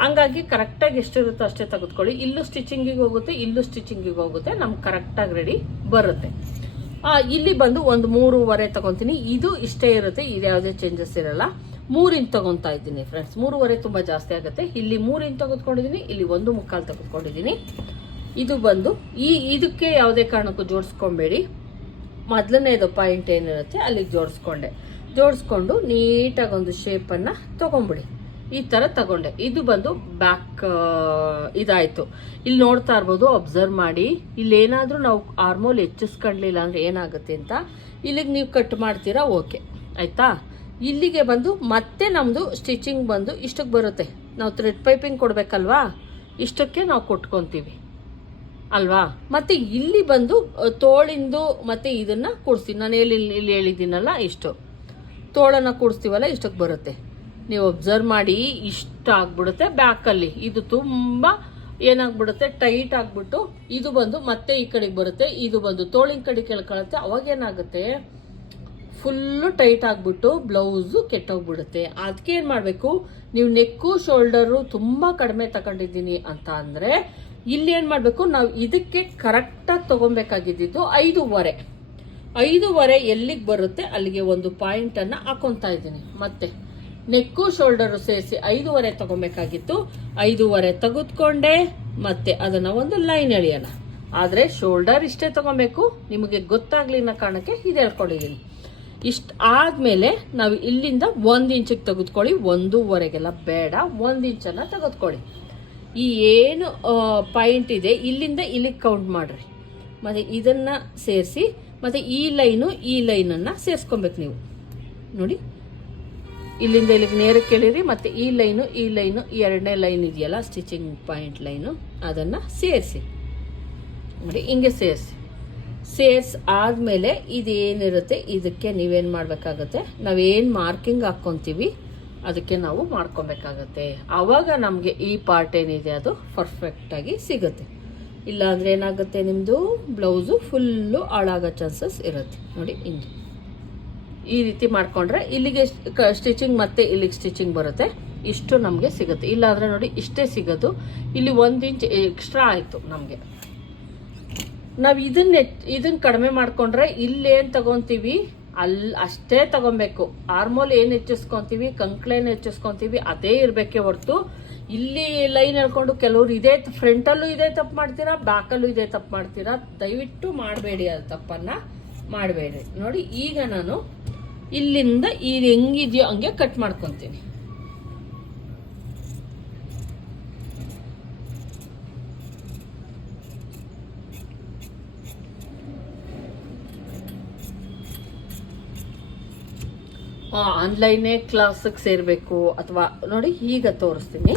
ಹಂಗಾಗಿ ಕರೆಕ್ಟಾಗಿ ಎಷ್ಟಿರುತ್ತೋ ಅಷ್ಟೇ ತೆಗೆದುಕೊಳ್ಳಿ. ಇಲ್ಲೂ ಸ್ಟಿಚಿಂಗಿಗೆ ಹೋಗುತ್ತೆ, ಇಲ್ಲೂ ಸ್ಟಿಚಿಂಗಿಗೆ ಹೋಗುತ್ತೆ. ನಮ್ಗೆ ಕರೆಕ್ಟಾಗಿ ರೆಡಿ ಬರುತ್ತೆ. ಇಲ್ಲಿ ಬಂದು ಒಂದು ಮೂರುವರೆ ತಗೊಂತೀನಿ. ಇದು ಇಷ್ಟೇ ಇರುತ್ತೆ, ಇದು ಯಾವುದೇ ಚೇಂಜಸ್ ಇರಲ್ಲ. ಮೂರಿಂದ ತಗೊಂತಾ ಇದ್ದೀನಿ ಫ್ರೆಂಡ್ಸ್ ಮೂರುವರೆ ತುಂಬ ಜಾಸ್ತಿ ಆಗುತ್ತೆ. ಇಲ್ಲಿ ಮೂರು ಇಂಚ್ ತೆಗೆದುಕೊಂಡಿದ್ದೀನಿ, ಇಲ್ಲಿ ಒಂದು ಮುಕ್ಕಾಲು ತೆಗೆದುಕೊಂಡಿದ್ದೀನಿ. ಇದು ಬಂದು ಈ, ಇದಕ್ಕೆ ಯಾವುದೇ ಕಾರಣಕ್ಕೂ ಜೋಡಿಸ್ಕೊಬೇಡಿ. ಮೊದಲನೇದು ಪಾಯಿಂಟ್ ಏನಿರುತ್ತೆ ಅಲ್ಲಿಗೆ ಜೋಡಿಸ್ಕೊಂಡೆ. ಜೋಡಿಸ್ಕೊಂಡು ನೀಟಾಗಿ ಒಂದು ಶೇಪನ್ನು ತೊಗೊಂಬಿಡಿ. ಈ ಥರ ತಗೊಂಡೆ. ಇದು ಬಂದು ಬ್ಯಾಕ್ ಇದಾಯಿತು. ಇಲ್ಲಿ ನೋಡ್ತಾ ಇರ್ಬೋದು ಅಬ್ಸರ್ವ್ ಮಾಡಿ. ಇಲ್ಲೇನಾದರೂ ನಾವು ಆರ್ಮೋಲ್ ಹೆಚ್ಚಿಸ್ಕೊಂಡ್ಲಿಲ್ಲ ಅಂದರೆ ಏನಾಗುತ್ತೆ ಅಂತ ಇಲ್ಲಿಗೆ ನೀವು ಕಟ್ ಮಾಡ್ತೀರಾ ಓಕೆ ಆಯಿತಾ? ಇಲ್ಲಿಗೆ ಬಂದು ಮತ್ತೆ ನಮ್ಮದು ಸ್ಟಿಚಿಂಗ್ ಬಂದು ಇಷ್ಟಕ್ಕೆ ಬರುತ್ತೆ. ನಾವು ಥ್ರೆಡ್ ಪೈಪಿಂಗ್ ಕೊಡಬೇಕಲ್ವಾ? ಇಷ್ಟಕ್ಕೆ ನಾವು ಕೊಟ್ಕೊತೀವಿ. ಅಲ್ವಾ? ಮತ್ತೆ ಇಲ್ಲಿ ಬಂದು ತೋಳಿಂದು ಮತ್ತೆ ಇದನ್ನ ಕೂಡಿಸ್ತೀನಿ. ನಾನು ಎಲ್ಲಿ, ಇಲ್ಲಿ ಹೇಳಿದ್ದೀನಲ್ಲ, ಇಷ್ಟು. ತೋಳನ್ನ ಕೂಡಿಸ್ತೀವಲ್ಲ, ಇಷ್ಟಕ್ಕೆ ಬರುತ್ತೆ. ನೀವು ಒಬ್ಸರ್ವ್ ಮಾಡಿ, ಇಷ್ಟ ಆಗ್ಬಿಡುತ್ತೆ ಬ್ಯಾಕಲ್ಲಿ ಇದು ತುಂಬ ಏನಾಗ್ಬಿಡುತ್ತೆ? ಟೈಟ್ ಆಗಿಬಿಟ್ಟು, ಇದು ಬಂದು ಮತ್ತೆ ಈ ಕಡೆಗೆ ಬರುತ್ತೆ, ಇದು ಬಂದು ತೋಳಿನ ಕಡೆ ಕೇಳ್ಕೊಳತ್ತೆ. ಅವಾಗ ಏನಾಗುತ್ತೆ? ಫುಲ್ಲು ಟೈಟ್ ಆಗಿಬಿಟ್ಟು ಬ್ಲೌಸು ಕೆಟ್ಟೋಗ್ಬಿಡುತ್ತೆ. ಅದಕ್ಕೆ ಏನು ಮಾಡಬೇಕು? ನೀವು ನೆಕ್ಕು ಶೋಲ್ಡರು ತುಂಬ ಕಡಿಮೆ ತಗೊಂಡಿದ್ದೀನಿ ಅಂತ ಅಂದರೆ ಇಲ್ಲಿ ಏನು ಮಾಡಬೇಕು? ನಾವು ಇದಕ್ಕೆ ಕರೆಕ್ಟಾಗಿ ತೊಗೊಬೇಕಾಗಿದ್ದು ಐದೂವರೆ. ಐದೂವರೆ ಎಲ್ಲಿಗೆ ಬರುತ್ತೆ? ಅಲ್ಲಿಗೆ ಒಂದು ಪಾಯಿಂಟನ್ನು ಹಾಕೊತಾ ಇದ್ದೀನಿ. ಮತ್ತೆ ನೆಕ್ಕು ಶೋಲ್ಡರು ಸೇರಿಸಿ ಐದೂವರೆ ತಗೊಬೇಕಾಗಿತ್ತು. ಐದೂವರೆ ತೆಗೆದುಕೊಂಡೆ. ಮತ್ತೆ ಅದನ್ನು ಒಂದು ಲೈನ್ ಎಳೆಯೋಣ. ಆದರೆ ಶೋಲ್ಡರ್ ಇಷ್ಟೇ ತಗೊಬೇಕು. ನಿಮಗೆ ಗೊತ್ತಾಗ್ಲಿ ಅನ್ನೋ ಕಾರಣಕ್ಕೆ ಇದು ಹೇಳ್ಕೊಂಡಿದ್ದೀನಿ. ಇಷ್ಟ ಆದಮೇಲೆ ನಾವು ಇಲ್ಲಿಂದ ಒಂದು ಇಂಚಿಗೆ ತೆಗೆದುಕೊಳ್ಳಿ. ಒಂದೂವರೆಗೆಲ್ಲ ಬೇಡ. ಒಂದು ಇಂಚನ್ನು ತೆಗೆದುಕೊಳ್ಳಿ. ಈ ಏನು ಪಾಯಿಂಟ್ ಇದೆ, ಇಲ್ಲಿಂದ ಇಲ್ಲಿಗೆ ಕೌಂಟ್ ಮಾಡ್ರಿ. ಮತ್ತು ಇದನ್ನು ಸೇರಿಸಿ, ಮತ್ತು ಈ ಲೈನು ಈ ಲೈನನ್ನು ಸೇರಿಸ್ಕೊಬೇಕು ನೀವು. ನೋಡಿ, ಇಲ್ಲಿಂದ ಇಲ್ಲಿಗೆ ನೇರಕ್ಕೆ ಕೇಳಿರಿ ಮತ್ತು ಈ ಲೈನು ಈ ಲೈನು ಎರಡನೇ ಲೈನ್ ಇದೆಯಲ್ಲ ಸ್ಟಿಚಿಂಗ್ ಪಾಯಿಂಟ್ ಲೈನು ಅದನ್ನು ಸೇರಿಸಿ. ನೋಡಿ, ಹಿಂಗೆ ಸೇರಿಸಿ. ಸೇರ್ಸ್ ಆದಮೇಲೆ ಇದೇನಿರುತ್ತೆ, ಇದಕ್ಕೆ ನೀವೇನು ಮಾಡಬೇಕಾಗತ್ತೆ, ನಾವೇನು ಮಾರ್ಕಿಂಗ್ ಹಾಕ್ಕೊತೀವಿ ಅದಕ್ಕೆ ನಾವು ಮಾಡ್ಕೊಬೇಕಾಗತ್ತೆ. ಆವಾಗ ನಮಗೆ ಈ ಪಾರ್ಟ್ ಏನಿದೆ ಅದು ಪರ್ಫೆಕ್ಟಾಗಿ ಸಿಗುತ್ತೆ. ಇಲ್ಲಾಂದರೆ ಏನಾಗುತ್ತೆ ನಿಮ್ಮದು ಬ್ಲೌಸು ಫುಲ್ಲು ಹಾಳಾಗೋ ಚಾನ್ಸಸ್ ಇರುತ್ತೆ. ನೋಡಿ, ಹಿಂಗೆ. ಈ ರೀತಿ ಮಾಡಿಕೊಂಡ್ರೆ ಇಲ್ಲಿಗೆ ಸ್ಟಿಚಿಂಗ್ ಮತ್ತೆ ಇಲ್ಲಿಗೆ ಸ್ಟಿಚಿಂಗ್ ಬರುತ್ತೆ. ಇಷ್ಟು ನಮಗೆ ಸಿಗುತ್ತೆ. ಇಲ್ಲಾಂದರೆ ನೋಡಿ, ಇಷ್ಟೇ ಸಿಗೋದು. ಇಲ್ಲಿ ಒಂದು ಇಂಚ್ ಎಕ್ಸ್ಟ್ರಾ ಆಯಿತು ನಮಗೆ. ನಾವು ಇದನ್ನ ಇದನ್ನ ಕಡಿಮೆ ಮಾಡಿಕೊಂಡ್ರೆ ಇಲ್ಲೇನು ತಗೊತೀವಿ? ಅಲ್ಲಿ ಅಷ್ಟೇ ತಗೊಬೇಕು. ಆರ್ಮೋಲ್ ಏನು ಹೆಚ್ಚಿಸ್ಕೊಂತೀವಿ ಕಂಕ್ಳೇನು ಹೆಚ್ಚಿಸ್ಕೊಂತೀವಿ, ಅದೇ ಇರಬೇಕೇ ಹೊರತು. ಇಲ್ಲಿ ಲೈನ್ ಹೇಳ್ಕೊಂಡು ಕೆಲವ್ರು ಇದೇ ಫ್ರಂಟಲ್ಲೂ ಇದೇ ತಪ್ಪು ಮಾಡ್ತೀರಾ ಬ್ಯಾಕಲ್ಲೂ ಇದೇ ತಪ್ಪು ಮಾಡ್ತೀರಾ? ದಯವಿಟ್ಟು ಮಾಡಬೇಡಿ ಅದು ತಪ್ಪನ್ನ. ಮಾಡಬೇಡಿ. ನೋಡಿ, ಈಗ ನಾನು ಇಲ್ಲಿಂದ ಇದು ಹೆಂಗಿದೆಯೋ ಹಂಗೆ ಕಟ್ ಮಾಡ್ಕೊತೀನಿ. ಆನ್ಲೈನೇ ಕ್ಲಾಸಿಗೆ ಸೇರಬೇಕು ಅಥವಾ ನೋಡಿ ಈಗ ತೋರಿಸ್ತೀನಿ.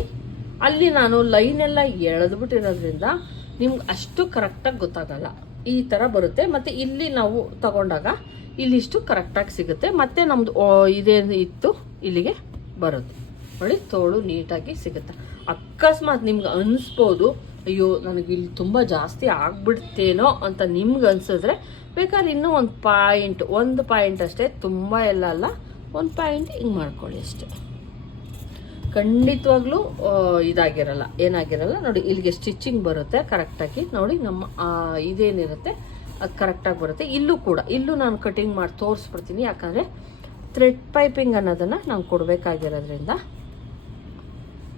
ಅಲ್ಲಿ ನಾನು ಲೈನ್ ಎಲ್ಲ ಎಳೆದ್ಬಿಟ್ಟಿರೋದ್ರಿಂದ ನಿಮ್ಗೆ ಅಷ್ಟು ಕರೆಕ್ಟಾಗಿ ಗೊತ್ತಾಗಲ್ಲ. ಈ ಥರ ಬರುತ್ತೆ. ಮತ್ತು ಇಲ್ಲಿ ನಾವು ತಗೊಂಡಾಗ ಇಲ್ಲಿಷ್ಟು ಕರೆಕ್ಟಾಗಿ ಸಿಗುತ್ತೆ. ಮತ್ತು ನಮ್ಮದು ಇದೇನು ಇತ್ತು, ಇಲ್ಲಿಗೆ ಬರುತ್ತೆ. ನೋಡಿ, ತೋಳು ನೀಟಾಗಿ ಸಿಗುತ್ತೆ. ಅಕಸ್ಮಾತ್ ನಿಮ್ಗೆ ಅನಿಸ್ಬೋದು, ಅಯ್ಯೋ, ನನಗೆ ಇಲ್ಲಿ ತುಂಬ ಜಾಸ್ತಿ ಆಗ್ಬಿಡ್ತೇನೋ ಅಂತ ನಿಮ್ಗೆ ಅನ್ಸಿದ್ರೆ ಬೇಕಾದ್ರೆ ಇನ್ನೂ ಒಂದು ಪಾಯಿಂಟ್ ಒಂದು ಪಾಯಿಂಟ್ ಅಷ್ಟೇ ತುಂಬ ಎಲ್ಲ ಅಲ್ಲ. ಒಂದು ಪಾಯಿಂಟ್ ಹಿಂಗೆ ಮಾಡ್ಕೊಳ್ಳಿ ಅಷ್ಟೇ. ಖಂಡಿತವಾಗ್ಲೂ ಇದಾಗಿರಲ್ಲ, ಏನಾಗಿರಲ್ಲ, ನೋಡಿ, ಇಲ್ಲಿಗೆ ಸ್ಟಿಚಿಂಗ್ ಬರುತ್ತೆ ಕರೆಕ್ಟಾಗಿ ನೋಡಿ, ನಮ್ಮ ಇದೇನಿರುತ್ತೆ, ಅದು ಕರೆಕ್ಟಾಗಿ ಬರುತ್ತೆ. ಇಲ್ಲೂ ಕೂಡ, ಇಲ್ಲೂ ನಾನು ಕಟಿಂಗ್ ಮಾಡಿ ತೋರಿಸ್ಬಿಡ್ತೀನಿ, ಯಾಕಂದರೆ ಥ್ರೆಡ್ ಪೈಪಿಂಗ್ ಅನ್ನೋದನ್ನು ನಾನು ಕೊಡಬೇಕಾಗಿರೋದ್ರಿಂದ.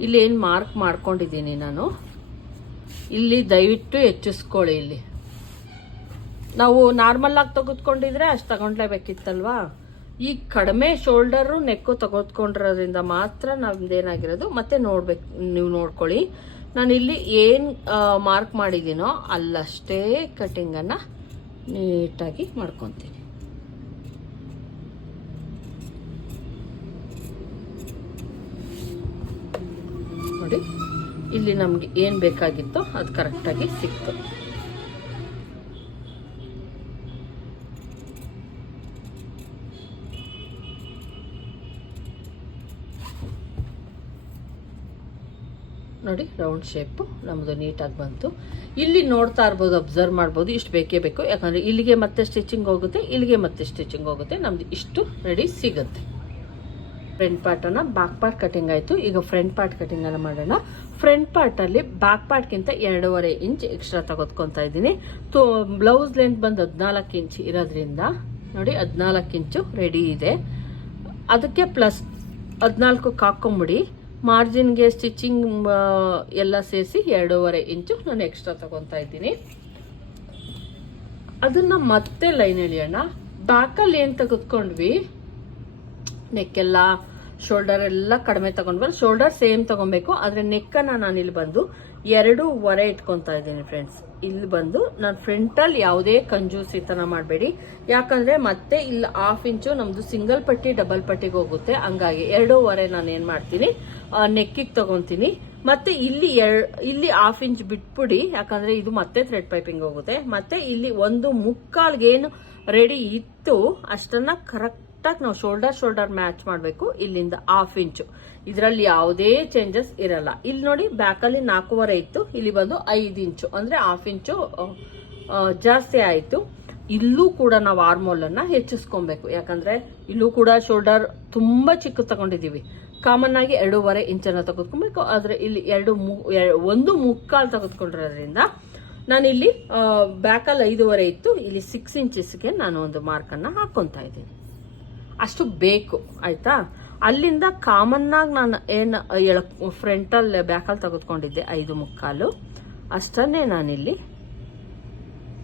ಇಲ್ಲೇನು ಮಾರ್ಕ್ ಮಾಡ್ಕೊಂಡಿದ್ದೀನಿ ನಾನು? ಇಲ್ಲಿ ದಯವಿಟ್ಟು ಹೆಚ್ಚಿಸ್ಕೊಳ್ಳಿ ಇಲ್ಲಿ. ನಾವು ನಾರ್ಮಲ್ ಆಗಿ ತೆಗೆದುಕೊಂಡಿದ್ರೆ ಅಷ್ಟು ತಗೊಂಡ್ಲೇಬೇಕಿತ್ತಲ್ವಾ? ಈ ಕಡಿಮೆ ಶೋಲ್ಡರು ನೆಕ್ಕು ತಗೋದ್ಕೊಂಡಿರೋದ್ರಿಂದ ಮಾತ್ರ ನಮ್ದೇನಾಗಿರೋದು. ಮತ್ತೆ ನೋಡ್ಬೇಕು, ನೀವು ನೋಡ್ಕೊಳ್ಳಿ. ನಾನು ಇಲ್ಲಿ ಏನು ಮಾರ್ಕ್ ಮಾಡಿದ್ದೀನೋ ಅಲ್ಲಷ್ಟೇ ಕಟಿಂಗನ್ನು ನೀಟಾಗಿ ಮಾಡ್ಕೊತೀನಿ. ನೋಡಿ, ಇಲ್ಲಿ ನಮಗೆ ಏನು ಬೇಕಾಗಿತ್ತೋ ಅದು ಕರೆಕ್ಟಾಗಿ ಸಿಕ್ತು. ನೋಡಿ ರೌಂಡ್ ಶೇಪು ನಮ್ಮದು ನೀಟಾಗಿ ಬಂತು. ಇಲ್ಲಿ ನೋಡ್ತಾ ಇರ್ಬೋದು ಅಬ್ಸರ್ವ್ ಮಾಡ್ಬೋದು, ಇಷ್ಟು ಬೇಕೇ ಬೇಕು. ಯಾಕಂದರೆ ಇಲ್ಲಿಗೆ ಮತ್ತೆ ಸ್ಟಿಚಿಂಗ್ ಹೋಗುತ್ತೆ, ಇಲ್ಲಿಗೆ ಮತ್ತೆ ಸ್ಟಿಚಿಂಗ್ ಹೋಗುತ್ತೆ. ನಮ್ದು ಇಷ್ಟು ರೆಡಿ ಸಿಗುತ್ತೆ. ಫ್ರಂಟ್ ಪಾರ್ಟನ್ನು ಬ್ಯಾಕ್ ಪಾರ್ಟ್ ಕಟಿಂಗ್ ಆಯಿತು. ಈಗ ಫ್ರಂಟ್ ಪಾರ್ಟ್ ಕಟಿಂಗನ್ನು ಮಾಡೋಣ. ಫ್ರಂಟ್ ಪಾರ್ಟಲ್ಲಿ ಬ್ಯಾಕ್ ಪಾರ್ಟ್ಗಿಂತ ಎರಡೂವರೆ ಇಂಚ್ ಎಕ್ಸ್ಟ್ರಾ ತೆಗೆದುಕೊತಾ ಇದ್ದೀನಿ. ತೋ ಬ್ಲೌಸ್ ಲೆಂತ್ ಬಂದು ಹದಿನಾಲ್ಕು ಇಂಚ್ ಇರೋದ್ರಿಂದ, ನೋಡಿ, ಹದಿನಾಲ್ಕು ಇಂಚು ರೆಡಿ ಇದೆ. ಅದಕ್ಕೆ ಪ್ಲಸ್ ಹದಿನಾಲ್ಕು ಹಾಕ್ಕೊಂಬಿಡಿ ಮಾರ್ಜಿನ್ಗೆ ಸ್ಟಿಚಿಂಗ್ ಎಲ್ಲ ಸೇರಿಸಿ ಎರಡೂವರೆ ಇಂಚು ನಾನು ಎಕ್ಸ್ಟ್ರಾ ತಗೊತಾ ಇದ್ದೀನಿ. ಅದನ್ನ ಮತ್ತೆ ಲೈನ್ ಎಳೆಯೋಣ ಬ್ಯಾಕಲ್ಲಿ ಏನು ತೆಗೆದುಕೊಂಡ್ವಿ? ನೆಕ್ಕೆಲ್ಲ ಶೋಲ್ಡರ್ ಎಲ್ಲ ಕಡಿಮೆ ತಗೊಂಡ್ವಲ್ಲ ಶೋಲ್ಡರ್ ಸೇಮ್ ತಗೊಬೇಕು, ಆದ್ರೆ ನೆಕ್ಕನ್ನ ನಾನು ಇಲ್ಲಿ ಬಂದು ಎರಡೂವರೆ ಇಟ್ಕೊತಾ ಇದ್ದೀನಿ ಫ್ರೆಂಡ್ಸ್ ಇಲ್ಲಿ ಬಂದು ನಾನು ಫ್ರಂಟಲ್ಲಿ ಯಾವುದೇ ಕಂಜೂಸಿತನ ಮಾಡಬೇಡಿ. ಯಾಕಂದ್ರೆ ಮತ್ತೆ ಇಲ್ಲಿ ಹಾಫ್ ಇಂಚು ನಮ್ದು ಸಿಂಗಲ್ ಪಟ್ಟಿ ಡಬಲ್ ಪಟ್ಟಿಗೆ ಹೋಗುತ್ತೆ. ಹಂಗಾಗಿ ಎರಡೂವರೆ ನಾನು ಏನು ಮಾಡ್ತೀನಿ ನೆಕ್ಕಿಗೆ ತಗೊಂತೀನಿ. ಮತ್ತೆ ಇಲ್ಲಿ ಎರ್, ಇಲ್ಲಿ ಹಾಫ್ ಇಂಚ್ ಬಿಟ್ಬಿಡಿ, ಯಾಕಂದ್ರೆ ಇದು ಮತ್ತೆ ಥ್ರೆಡ್ ಪೈಪಿಂಗ್ ಹೋಗುತ್ತೆ. ಮತ್ತೆ ಇಲ್ಲಿ ಒಂದು ಮುಕ್ಕಾಲ್ಗೆ ಏನು ರೆಡಿ ಇತ್ತು, ಅಷ್ಟನ್ನ ಕರೆಕ್ಟಾಗಿ ನಾವು ಶೋಲ್ಡರ್ ಶೋಲ್ಡರ್ ಮ್ಯಾಚ್ ಮಾಡಬೇಕು. ಇಲ್ಲಿಂದ ಹಾಫ್ ಇಂಚು ಇದರಲ್ಲಿ ಯಾವುದೇ ಚೇಂಜಸ್ ಇರಲ್ಲ. ಇಲ್ಲಿ ನೋಡಿ ಬ್ಯಾಕಲ್ಲಿ ನಾಲ್ಕೂವರೆ ಇತ್ತು. ಇಲ್ಲಿ ಬಂದು ಐದು ಇಂಚು ಅಂದರೆ ಹಾಫ್ ಇಂಚು ಜಾಸ್ತಿ ಆಯಿತು. ಇಲ್ಲೂ ಕೂಡ ನಾವು ಆರ್ಮೋಲನ್ನು ಹೆಚ್ಚಿಸ್ಕೊಬೇಕು. ಯಾಕಂದರೆ ಇಲ್ಲೂ ಕೂಡ ಶೋಲ್ಡರ್ ತುಂಬ ಚಿಕ್ಕ ತಗೊಂಡಿದ್ದೀವಿ. ಕಾಮನ್ ಆಗಿ ಎರಡೂವರೆ ಇಂಚನ್ನು ತೆಗೆದುಕೊಬೇಕು. ಆದರೆ ಇಲ್ಲಿ ಎರಡು ಒಂದು ಮುಕ್ಕಾಲು ತೆಗೆದುಕೊಂಡಿರೋದ್ರಿಂದ ನಾನು ಇಲ್ಲಿ ಬ್ಯಾಕಲ್ಲಿ ಐದೂವರೆ ಇತ್ತು. ಇಲ್ಲಿ ಸಿಕ್ಸ್ ಇಂಚಸ್ಗೆ ನಾನು ಒಂದು ಮಾರ್ಕನ್ನು ಹಾಕ್ಕೊತಾ ಇದ್ದೀನಿ. ಅಷ್ಟು ಬೇಕು, ಆಯ್ತಾ? ಅಲ್ಲಿಂದ ಕಾಮನ್ ಆಗಿ ನಾನು ಏನು ಎಳ ಫ್ರಂಟಲ್ಲಿ ಬ್ಯಾಕಲ್ಲಿ ತೆಗೆದುಕೊಂಡಿದ್ದೆ, ಐದು ಮುಕ್ಕಾಲು. ಅಷ್ಟನ್ನೇ ನಾನಿಲ್ಲಿ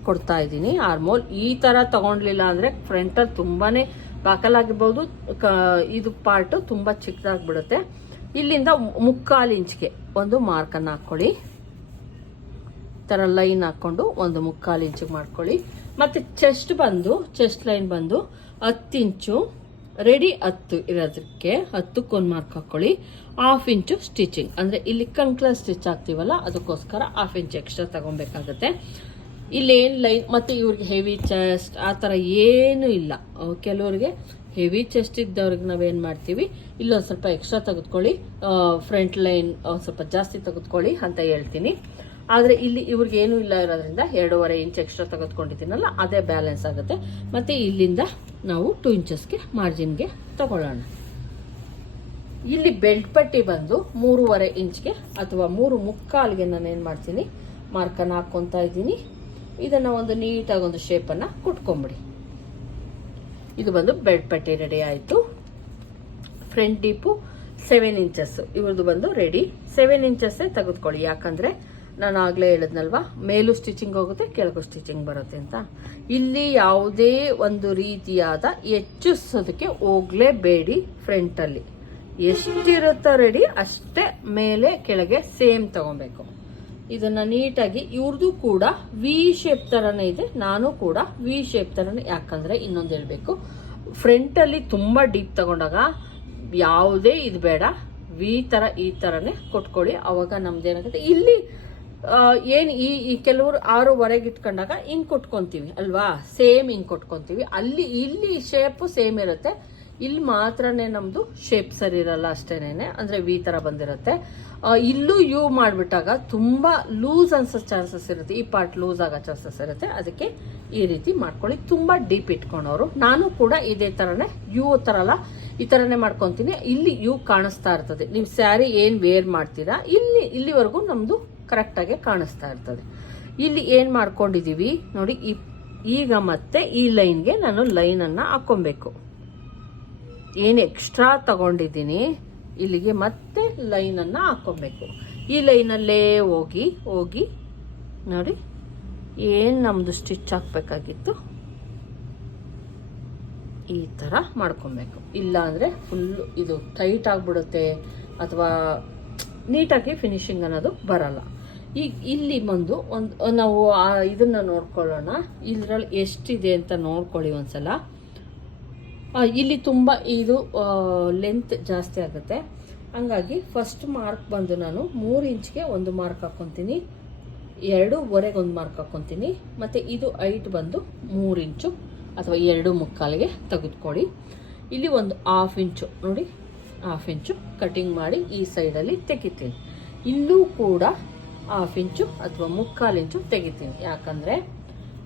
ಕೊಡ್ತಾ ಇದ್ದೀನಿ. ಆರ್ಮೋಲ್ ಈ ತರ ತಗೊಂಡ್ಲಿಲ್ಲ ಅಂದ್ರೆ ಫ್ರಂಟಲ್ಲಿ ತುಂಬಾನೇ ಬ್ಯಾಕಲ್ ಆಗಿರ್ಬೋದು, ಕ- ಇದು ಪಾರ್ಟ್ ತುಂಬಾ ಚಿಕ್ಕದಾಗ್ಬಿಡುತ್ತೆ. ಇಲ್ಲಿಂದ ಮುಕ್ಕಾಲು ಇಂಚ್ಗೆ ಒಂದು ಮಾರ್ಕನ್ನು ಹಾಕೊಳ್ಳಿ ತರ ಲೈನ್ ಹಾಕೊಂಡು ಒಂದು ಮುಕ್ಕಾಲು ಇಂಚಿಗೆ ಮಾಡ್ಕೊಳ್ಳಿ. ಮತ್ತೆ ಚೆಸ್ಟ್ ಬಂದು ಚೆಸ್ಟ್ ಲೈನ್ ಬಂದು ಹತ್ತು ಇಂಚು. ರೆಡಿ ಹತ್ತು ಇರೋದಕ್ಕೆ ಹತ್ತಕ್ಕೊಂದು ಮಾರ್ಕ್ ಹಾಕೊಳ್ಳಿ. ಹಾಫ್ ಇಂಚು ಸ್ಟಿಚಿಂಗ್ ಅಂದರೆ ಇಲ್ಲಿ ಕಂಕ್ಲ ಸ್ಟಿಚ್ ಹಾಕ್ತೀವಲ್ಲ ಅದಕ್ಕೋಸ್ಕರ ಹಾಫ್ ಇಂಚ್ ಎಕ್ಸ್ಟ್ರಾ ತಗೊಬೇಕಾಗತ್ತೆ. ಇಲ್ಲೇನು ಲೈನ್ ಮತ್ತು ಇವ್ರಿಗೆ ಹೆವಿ ಚೆಸ್ಟ್ ಆ ಥರ ಏನೂ ಇಲ್ಲ. ಕೆಲವರಿಗೆ ಹೆವಿ ಚೆಸ್ಟ್ ಇದ್ದವ್ರಿಗೆ ನಾವೇನು ಮಾಡ್ತೀವಿ, ಇಲ್ಲೊಂದು ಸ್ವಲ್ಪ ಎಕ್ಸ್ಟ್ರಾ ತೆಗೆದುಕೊಳ್ಳಿ. ಫ್ರಂಟ್ ಲೈನ್ ಸ್ವಲ್ಪ ಜಾಸ್ತಿ ತೆಗೆದುಕೊಳ್ಳಿ ಅಂತ ಹೇಳ್ತೀನಿ. ಆದರೆ ಇಲ್ಲಿ ಇವ್ರಿಗೆ ಏನು ಇಲ್ಲ ಇರೋದ್ರಿಂದ ಎರಡೂವರೆ ಇಂಚ್ ಎಕ್ಸ್ಟ್ರಾ ತೆಗೆದುಕೊಂಡಿದ್ದೀನಲ್ಲ, ಅದೇ ಬ್ಯಾಲೆನ್ಸ್ ಆಗುತ್ತೆ. ಮತ್ತೆ ಇಲ್ಲಿಂದ ನಾವು ಟೂ ಇಂಚಸ್ಗೆ ಮಾರ್ಜಿನ್ಗೆ ತಗೊಳ್ಳೋಣ. ಇಲ್ಲಿ ಬೆಲ್ಟ್ ಪಟ್ಟಿ ಬಂದು ಮೂರುವರೆ ಇಂಚ್ಗೆ ಅಥವಾ ಮೂರು ಮುಕ್ಕಾಲ್ಗೆ ನಾನು ಏನು ಮಾಡ್ತೀನಿ ಮಾರ್ಕನ್ನು ಹಾಕ್ಕೊತಾ ಇದ್ದೀನಿ. ಇದನ್ನು ಒಂದು ನೀಟಾಗಿ ಒಂದು ಶೇಪನ್ನು ಕುಟ್ಕೊಂಬಿಡಿ. ಇದು ಬಂದು ಬೆಲ್ಟ್ ಪಟ್ಟಿ ರೆಡಿ ಆಯಿತು. ಫ್ರಂಟ್ ಡೀಪು ಸೆವೆನ್ ಇಂಚಸ್ಸು ಇವ್ರದ್ದು ಬಂದು ರೆಡಿ ಸೆವೆನ್ ಇಂಚಸ್ಸೇ ತೆಗೆದುಕೊಳ್ಳಿ. ಯಾಕಂದ್ರೆ ನಾನು ಆಗಲೇ ಹೇಳಿದ್ನಲ್ವಾ? ಮೇಲೂ ಸ್ಟಿಚಿಂಗ್ ಹೋಗುತ್ತೆ ಕೆಳಗೂ ಸ್ಟಿಚಿಂಗ್ ಬರುತ್ತೆ ಅಂತ. ಇಲ್ಲಿ ಯಾವುದೇ ಒಂದು ರೀತಿಯಾದ ಹೆಚ್ಚಿಸೋದಕ್ಕೆ ಹೋಗ್ಲೇಬೇಡಿ ಫ್ರಂಟಲ್ಲಿ ಎಷ್ಟಿರುತ್ತೋ ರೆಡಿ ಅಷ್ಟೇ ಮೇಲೆ ಕೆಳಗೆ ಸೇಮ್ ತಗೊಬೇಕು. ಇದನ್ನ ನೀಟಾಗಿ ಇವ್ರದ್ದು ಕೂಡ ವಿ ಶೇಪ್ ತರನೇ ಇದೆ ನಾನು ಕೂಡ ವಿ ಶೇಪ್ ಥರನೇ ಯಾಕಂದ್ರೆ ಇನ್ನೊಂದು ಹೇಳ್ಬೇಕು. ಫ್ರಂಟ್ ಅಲ್ಲಿ ತುಂಬಾ ಡೀಪ್ ತಗೊಂಡಾಗ ಯಾವುದೇ ಇದು ಬೇಡ. ವಿ ತರ ಈ ತರನೇ ಕೊಟ್ಕೊಳ್ಳಿ. ಅವಾಗ ನಮ್ದೇನಾಗುತ್ತೆ ಇಲ್ಲಿ ಆ, ಏನ್ ಈ ಈ ಕೆಲವರು ಆರೂವರೆಗೆ ಇಟ್ಕೊಂಡಾಗ ಹಿಂಗೆ ಕೊಟ್ಕೊಂತೀವಿ ಅಲ್ವಾ? ಸೇಮ್ ಹಿಂಗೆ ಕೊಟ್ಕೊಂತೀವಿ ಅಲ್ಲಿ, ಇಲ್ಲಿ ಶೇಪು ಸೇಮ್ ಇರುತ್ತೆ. ಇಲ್ಲಿ ಮಾತ್ರನೇ ನಮ್ದು ಶೇಪ್ ಸರಿ ಇರಲ್ಲ ಅಷ್ಟೇನೆ ಅಂದ್ರೆ ವಿ ತರ ಬಂದಿರುತ್ತೆ. ಇಲ್ಲೂ ಯೂ ಮಾಡ್ಬಿಟ್ಟಾಗ ತುಂಬಾ ಲೂಸ್ ಅನ್ಸೋ ಚಾನ್ಸಸ್ ಇರುತ್ತೆ. ಈ ಪಾರ್ಟ್ ಲೂಸ್ ಆಗೋ ಚಾನ್ಸಸ್ ಇರುತ್ತೆ. ಅದಕ್ಕೆ ಈ ರೀತಿ ಮಾಡ್ಕೊಳ್ಳಿ. ತುಂಬಾ ಡೀಪ್ ಇಟ್ಕೊಂಡವರು ನಾನು ಕೂಡ ಇದೇ ತರನೇ ಯು ತರ ಅಲ್ಲ, ಈ ತರನೇ ಮಾಡ್ಕೊಂತೀನಿ. ಇಲ್ಲಿ ಯು ಕಾಣಿಸ್ತಾ ಇರ್ತದೆ. ನೀವು ಸ್ಯಾರಿ ಏನ್ ವೇರ್ ಮಾಡ್ತೀರಾ? ಇಲ್ಲಿ, ಇಲ್ಲಿವರೆಗೂ ನಮ್ದು ಕರೆಕ್ಟ್ ಆಗಿ ಕಾಣಿಸ್ತಾ ಇರ್ತದೆ. ಇಲ್ಲಿ ಏನು ಮಾಡ್ಕೊಂಡಿದೀವಿ? ನೋಡಿ ಈಗ ಮತ್ತೆ ಈ ಲೈನ್ಗೆ ನಾನು ಲೈನ್ ಅನ್ನ ಹಾಕೊಬೇಕು. ಏನು ಎಕ್ಸ್ಟ್ರಾ ತಗೊಂಡಿದ್ದೀನಿ? ಇಲ್ಲಿಗೆ ಮತ್ತೆ ಲೈನ್ ಅನ್ನ ಹಾಕೊಬೇಕು. ಈ ಲೈನಲ್ಲೇ ಹೋಗಿ ಹೋಗಿ, ನೋಡಿ, ಏನು ನಮ್ದು ಸ್ಟಿಚ್ ಹಾಕ್ಬೇಕಾಗಿತ್ತು? ಈ ಥರ ಮಾಡ್ಕೊಬೇಕು. ಇಲ್ಲ ಅಂದರೆ ಫುಲ್ ಇದು ಟೈಟ್ ಆಗಿಬಿಡುತ್ತೆ. ಅಥವಾ ನೀಟಾಗಿ ಫಿನಿಶಿಂಗ್ ಅನ್ನೋದು ಬರಲ್ಲ. ಈಗ ಇಲ್ಲಿ ಬಂದು ಒಂದು ನಾವು ಇದನ್ನು ನೋಡ್ಕೊಳ್ಳೋಣ. ಇದ್ರಲ್ಲಿ ಎಷ್ಟಿದೆ ಅಂತ ನೋಡ್ಕೊಳ್ಳಿ ಒಂದ್ಸಲ. ಇಲ್ಲಿ ತುಂಬ, ಇದು ಲೆಂತ್ ಜಾಸ್ತಿ ಆಗುತ್ತೆ. ಹಂಗಾಗಿ ಫಸ್ಟ್ ಮಾರ್ಕ್ ಬಂದು ನಾನು ಮೂರು ಇಂಚ್ಗೆ ಒಂದು ಮಾರ್ಕ್ ಹಾಕ್ಕೊತೀನಿ ಎರಡೂವರೆಗೆ ಒಂದು ಮಾರ್ಕ್ ಹಾಕ್ಕೊತೀನಿ ಮತ್ತು ಇದು ಐಟ್ ಬಂದು ಮೂರು ಇಂಚು ಅಥವಾ ಎರಡು ಮುಕ್ಕಾಲಿಗೆ ತೆಗೆದುಕೊಳ್ಳಿ. ಇಲ್ಲಿ ಒಂದು ಹಾಫ್ ಇಂಚು ನೋಡಿ ಹಾಫ್ ಇಂಚು ಕಟಿಂಗ್ ಮಾಡಿ ಈ ಸೈಡಲ್ಲಿ ತೆಗಿತೀನಿ. ಇಲ್ಲೂ ಕೂಡ ಹಾಫ್ ಇಂಚು ಅಥವಾ ಮುಕ್ಕಾಲು ಇಂಚು ತೆಗಿತೀನಿ. ಯಾಕಂದರೆ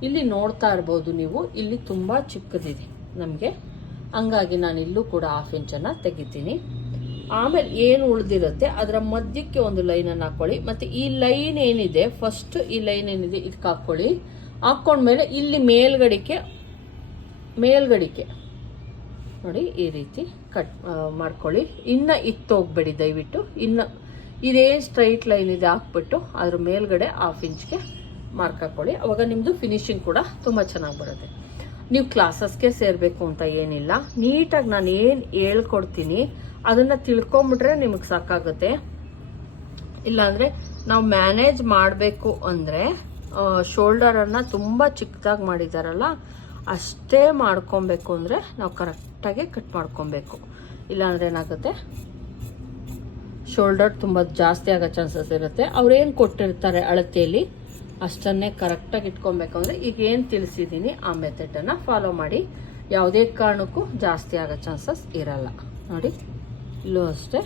ಇಲ್ಲಿ ನೋಡ್ತಾ ಇರ್ಬೋದು ನೀವು, ಇಲ್ಲಿ ತುಂಬ ಚಿಕ್ಕದಿದೆ ನಮಗೆ. ಹಂಗಾಗಿ ನಾನು ಇಲ್ಲೂ ಕೂಡ ಹಾಫ್ ಇಂಚನ್ನು ತೆಗಿತೀನಿ. ಆಮೇಲೆ ಏನು ಉಳಿದಿರುತ್ತೆ, ಅದರ ಮಧ್ಯಕ್ಕೆ ಒಂದು ಲೈನನ್ನು ಹಾಕ್ಕೊಳ್ಳಿ ಮತ್ತು ಈ ಲೈನ್ ಏನಿದೆ ಫಸ್ಟ್ ಈ ಲೈನ್ ಏನಿದೆ ಇದಕ್ಕೆ ಹಾಕ್ಕೊಳ್ಳಿ ಹಾಕ್ಕೊಂಡ್ಮೇಲೆ ಇಲ್ಲಿ ಮೇಲ್ಗಡಿಕೆ ಮೇಲ್ಗಡಿಕೆ. ನೋಡಿ, ಈ ರೀತಿ ಕಟ್ ಮಾಡ್ಕೊಳ್ಳಿ. ಇನ್ನು ಇತ್ತೋಗ್ಬೇಡಿ, ದಯವಿಟ್ಟು. ಇನ್ನು ಇದೇನು ಸ್ಟ್ರೈಟ್ ಲೈನ್ ಇದೆ ಹಾಕ್ಬಿಟ್ಟು ಅದ್ರ ಮೇಲ್ಗಡೆ ಹಾಫ್ ಇಂಚ್ಗೆ ಮಾರ್ಕ್ ಹಾಕೊಳ್ಳಿ. ಅವಾಗ ನಿಮ್ಮದು ಫಿನಿಶಿಂಗ್ ಕೂಡ ತುಂಬ ಚೆನ್ನಾಗಿ ಬರುತ್ತೆ. ನೀವು ಕ್ಲಾಸಸ್ಗೆ ಸೇರಬೇಕು ಅಂತ ಏನಿಲ್ಲ. ನೀಟಾಗಿ ನಾನು ಏನು ಹೇಳ್ಕೊಡ್ತೀನಿ ಅದನ್ನು ತಿಳ್ಕೊಂಬಿಟ್ರೆ ನಿಮಗೆ ಸಾಕಾಗುತ್ತೆ. ಇಲ್ಲಾಂದರೆ ನಾವು ಮ್ಯಾನೇಜ್ ಮಾಡಬೇಕು ಅಂದರೆ ಶೋಲ್ಡರನ್ನು ತುಂಬ ಚಿಕ್ಕದಾಗಿ ಮಾಡಿದಾರಲ್ಲ, ಅಷ್ಟೇ ಮಾಡ್ಕೊಬೇಕು ಅಂದರೆ ನಾವು ಕರೆಕ್ಟಾಗಿ ಕಟ್ ಮಾಡ್ಕೊಬೇಕು. ಇಲ್ಲಾಂದ್ರೆ ಏನಾಗುತ್ತೆ? ಶೋಲ್ಡರ್ ತುಂಬ ಜಾಸ್ತಿ ಆಗೋ ಚಾನ್ಸಸ್ ಇರುತ್ತೆ. ಅವ್ರೇನು ಕೊಟ್ಟಿರ್ತಾರೆ ಅಳತೆಯಲ್ಲಿ, ಅಷ್ಟನ್ನೇ ಕರೆಕ್ಟಾಗಿ ಇಟ್ಕೊಬೇಕು ಅಂದರೆ ಈಗ ಏನು ತಿಳಿಸಿದ್ದೀನಿ ಆ ಮೆಥಡನ್ನು ಫಾಲೋ ಮಾಡಿ. ಯಾವುದೇ ಕಾರಣಕ್ಕೂ ಜಾಸ್ತಿ ಆಗೋ ಚಾನ್ಸಸ್ ಇರಲ್ಲ. ನೋಡಿ, ಇಲ್ಲೂ ಅಷ್ಟೇ.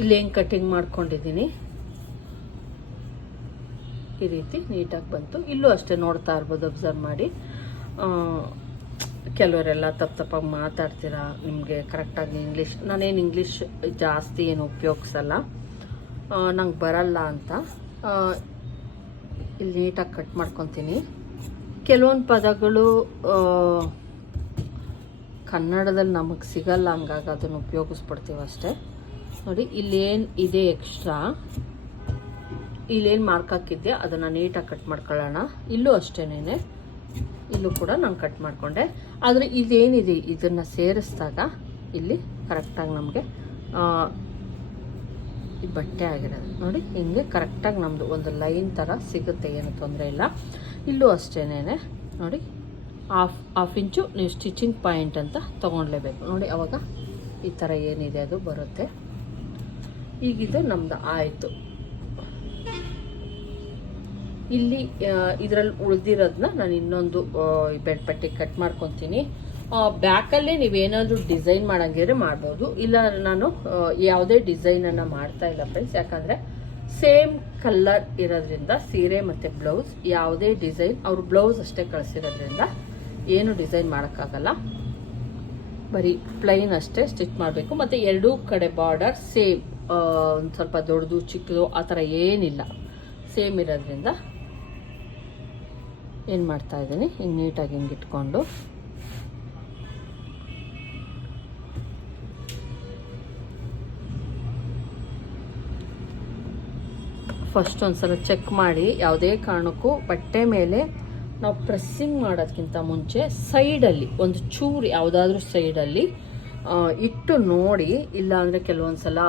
ಇಲ್ಲಿ ಹೆಂಗೆ ಕಟಿಂಗ್ ಮಾಡ್ಕೊಂಡಿದ್ದೀನಿ ಈ ರೀತಿ ನೀಟಾಗಿ ಬಂತು. ಇಲ್ಲೂ ಅಷ್ಟೇ ನೋಡ್ತಾ ಇರ್ಬೋದು ಅಬ್ಸರ್ವ್ ಮಾಡಿ. ಕೆಲವರೆಲ್ಲ ತಪ್ಪು ತಪ್ಪಾಗಿ ಮಾತಾಡ್ತೀರಾ, ನಿಮಗೆ ಕರೆಕ್ಟಾಗಿ ಇಂಗ್ಲೀಷ್ ನಾನೇನು ಇಂಗ್ಲೀಷ್ ಜಾಸ್ತಿ ಏನು ಉಪಯೋಗಿಸಲ್ಲ. ನಂಗೆ ಬರಲ್ಲ ಅಂತ. ಇಲ್ಲಿ ನೀಟಾಗಿ ಕಟ್ ಮಾಡ್ಕೊತೀನಿ. ಕೆಲವೊಂದು ಪದಗಳು ಕನ್ನಡದಲ್ಲಿ ನಮಗೆ ಸಿಗಲ್ಲ, ಹಂಗಾಗಿ ಅದನ್ನು ಉಪಯೋಗಿಸ್ಬಿಡ್ತೀವಿ ಅಷ್ಟೇ ನೋಡಿ, ಇಲ್ಲೇನು ಇದೆ ಎಕ್ಸ್ಟ್ರಾ ಇಲ್ಲೇನು ಮಾರ್ಕ್ ಹಾಕಿದ್ದೆ, ಅದನ್ನು ನೀಟಾಗಿ ಕಟ್ ಮಾಡ್ಕೊಳ್ಳೋಣ. ಇಲ್ಲೂ ಅಷ್ಟೇನೆ ಇಲ್ಲೂ ಕೂಡ ನಾನು ಕಟ್ ಮಾಡಿಕೊಂಡೆ. ಆದರೆ ಇದೇನಿದೆ, ಇದನ್ನು ಸೇರಿಸಿದಾಗ ಇಲ್ಲಿ ಕರೆಕ್ಟಾಗಿ ನಮಗೆ ಈ ಬಟ್ಟೆ ಆಗಿರೋದು. ನೋಡಿ, ಹಿಂಗೆ ಕರೆಕ್ಟಾಗಿ ನಮ್ಮದು ಒಂದು ಲೈನ್ ಥರ ಸಿಗುತ್ತೆ, ಏನು ತೊಂದರೆ ಇಲ್ಲ. ಇಲ್ಲೂ ಅಷ್ಟೇನೆ ನೋಡಿ ಹಾಫ್ ಹಾಫ್ ಇಂಚು ನೀವು ಸ್ಟಿಚಿಂಗ್ ಪಾಯಿಂಟ್ ಅಂತ ತೊಗೊಳ್ಲೇಬೇಕು ನೋಡಿ, ಅವಾಗ ಈ ಥರ ಏನಿದೆ, ಅದು ಬರುತ್ತೆ. ಈಗಿದು ನಮ್ದು ಆಯಿತು. ಇಲ್ಲಿ ಇದರಲ್ಲಿ ಉಳಿದಿರೋದನ್ನ ನಾನು ಇನ್ನೊಂದು ಬೆಡ್ ಪಟ್ಟಿ ಕಟ್ ಮಾಡ್ಕೊತೀನಿ. ಬ್ಯಾಕಲ್ಲೇ ನೀವೇನಾದರೂ ಡಿಸೈನ್ ಮಾಡಂಗಿದ್ರೆ ಮಾಡ್ಬೋದು. ಇಲ್ಲ ನಾನು ಯಾವುದೇ ಡಿಸೈನನ್ನು ಮಾಡ್ತಾ ಇಲ್ಲ ಫ್ರೆಂಡ್ಸ್ ಯಾಕಂದರೆ ಸೇಮ್ ಕಲರ್ ಇರೋದ್ರಿಂದ ಸೀರೆ ಮತ್ತು ಬ್ಲೌಸ್ ಯಾವುದೇ ಡಿಸೈನ್, ಅವ್ರು ಬ್ಲೌಸ್ ಅಷ್ಟೇ ಕಳಿಸಿರೋದ್ರಿಂದ ಏನು ಡಿಸೈನ್ ಮಾಡೋಕ್ಕಾಗಲ್ಲ. ಬರೀ ಪ್ಲೈನ್ ಅಷ್ಟೇ ಸ್ಟಿಚ್ ಮಾಡಬೇಕು. ಮತ್ತು ಎರಡೂ ಕಡೆ ಬಾರ್ಡರ್ ಸೇಮ್ ಒಂದು ಸ್ವಲ್ಪ ದೊಡ್ಡದು, ಚಿಕ್ಕದು, ಆ ಥರ ಏನಿಲ್ಲ. ಸೇಮ್ ಇರೋದ್ರಿಂದ ಏನು ಮಾಡ್ತಾ ಇದ್ದೀನಿ? ಹಿಂಗೆ ನೀಟಾಗಿ ಹಿಂಗೆ ಇಟ್ಕೊಂಡು. ಫಸ್ಟ್ ಒಂದ್ಸಲ ಚೆಕ್ ಮಾಡಿ, ಯಾವುದೇ ಕಾರಣಕ್ಕೂ ಬಟ್ಟೆ ಮೇಲೆ ನಾವು ಪ್ರೆಸ್ಸಿಂಗ್ ಮಾಡೋದಕ್ಕಿಂತ ಮುಂಚೆ ಸೈಡಲ್ಲಿ ಒಂದು ಚೂರು ಯಾವುದಾದ್ರೂ ಸೈಡಲ್ಲಿ ಇಟ್ಟು ನೋಡಿ, ಇಲ್ಲಾಂದರೆ ಕೆಲವೊಂದು ಸಲ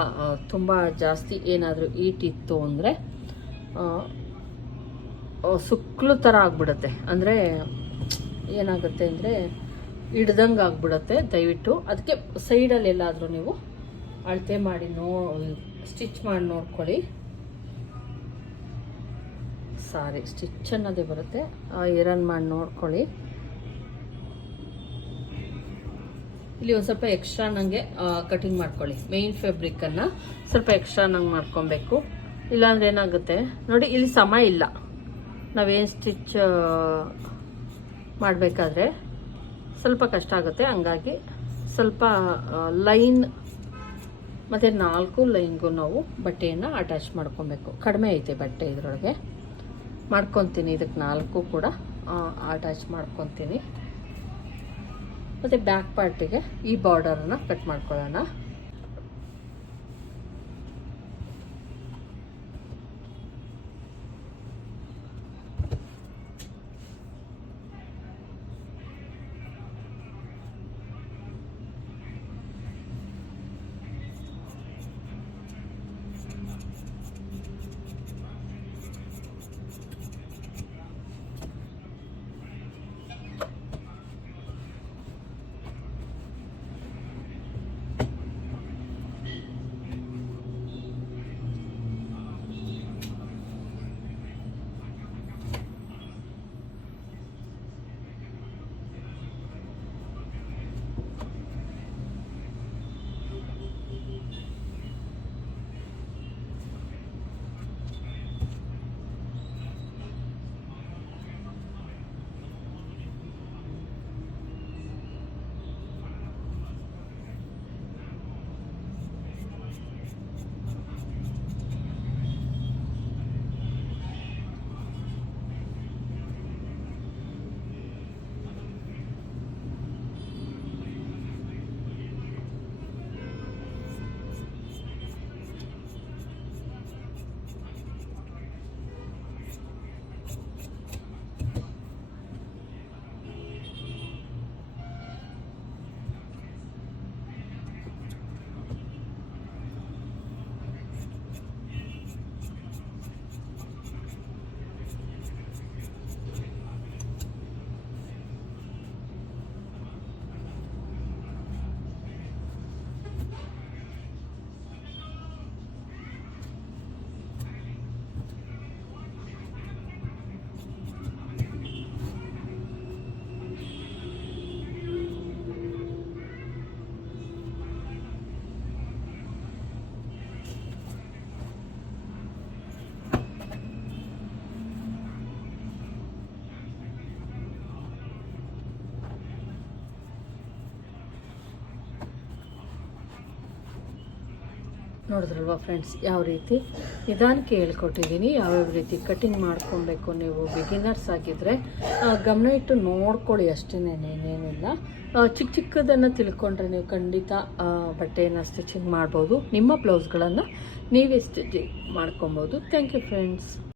ತುಂಬ ಜಾಸ್ತಿ ಏನಾದರೂ ಈಟಿತ್ತು ಅಂದರೆ ಸುಕ್ಲು ಥರ ಆಗ್ಬಿಡುತ್ತೆ. ಅಂದರೆ ಏನಾಗುತ್ತೆ ಅಂದರೆ ಹಿಡ್ದಂಗೆ ಆಗ್ಬಿಡುತ್ತೆ ದಯವಿಟ್ಟು. ಅದಕ್ಕೆ ಸೈಡಲ್ಲಿ ಎಲ್ಲಾದರೂ ನೀವು ಅಳತೆ ಮಾಡಿ ನೋ, ಸ್ಟಿಚ್ ಮಾಡಿ ನೋಡ್ಕೊಳ್ಳಿ. ಸಾರಿ, ಸ್ಟಿಚ್ ಅನ್ನೋದೇ ಬರುತ್ತೆ. ಐರನ್ ಮಾಡಿ ನೋಡ್ಕೊಳ್ಳಿ. ಇಲ್ಲಿ ಒಂದು ಸ್ವಲ್ಪ ಎಕ್ಸ್ಟ್ರಾ ನನಗೆ ಕಟಿಂಗ್ ಮಾಡ್ಕೊಳ್ಳಿ. ಮೇಯ್ನ್ ಫ್ಯಾಬ್ರಿಕ್ಕನ್ನು ಸ್ವಲ್ಪ ಎಕ್ಸ್ಟ್ರಾ ನಂಗೆ ಮಾಡ್ಕೊಬೇಕು. ಇಲ್ಲಾಂದ್ರೆ ಏನಾಗುತ್ತೆ? ನೋಡಿ, ಇಲ್ಲಿ ಸಮ ಇಲ್ಲ. ನಾವೇನು ಸ್ಟಿಚ್ ಮಾಡಬೇಕಾದ್ರೆ ಸ್ವಲ್ಪ ಕಷ್ಟ ಆಗುತ್ತೆ. ಹಂಗಾಗಿ ಸ್ವಲ್ಪ ಲೈನ್, ಮತ್ತು ನಾಲ್ಕು ಲೈನ್ಗೂ ನಾವು ಬಟ್ಟೆಯನ್ನು ಅಟ್ಯಾಚ್ ಮಾಡ್ಕೊಬೇಕು. ಕಡಿಮೆ ಐತೆ ಬಟ್ಟೆ ಇದರೊಳಗೆ. ಮಾಡ್ಕೊತೀನಿ ಇದಕ್ಕೆ ನಾಲ್ಕು ಕೂಡ ಅಟ್ಯಾಚ್ ಮಾಡ್ಕೊತೀನಿ. ಮತ್ತು ಬ್ಯಾಕ್ ಪಾರ್ಟಿಗೆ ಈ ಬಾರ್ಡರನ್ನು ಕಟ್ ಮಾಡ್ಕೊಳ್ಳೋಣ. ನೋಡಿದ್ರಲ್ವಾ ಫ್ರೆಂಡ್ಸ್ ಯಾವ ರೀತಿ? ನಿಧಾನಕ್ಕೆ ಹೇಳ್ಕೊಟ್ಟಿದ್ದೀನಿ, ಯಾವ್ಯಾವ ರೀತಿ ಕಟಿಂಗ್ ಮಾಡ್ಕೊಬೇಕು ನೀವು ಬಿಗಿನರ್ಸ್ ಆಗಿದ್ದರೆ ಗಮನ ಇಟ್ಟು ನೋಡ್ಕೊಳ್ಳಿ ಅಷ್ಟೇ ಇನ್ನೇನಿಲ್ಲ ಚಿಕ್ಕ ಚಿಕ್ಕದನ್ನು ತಿಳ್ಕೊಂಡ್ರೆ ನೀವು ಖಂಡಿತ ಬಟ್ಟೆಯನ್ನು ಸ್ಟಿಚಿಂಗ್ ಮಾಡ್ಬೋದು. ನಿಮ್ಮ ಬ್ಲೌಸ್ಗಳನ್ನು ನೀವೇ ಸ್ಟಿಚಿಂಗ್ ಮಾಡ್ಕೊಬೋದು. Thank you friends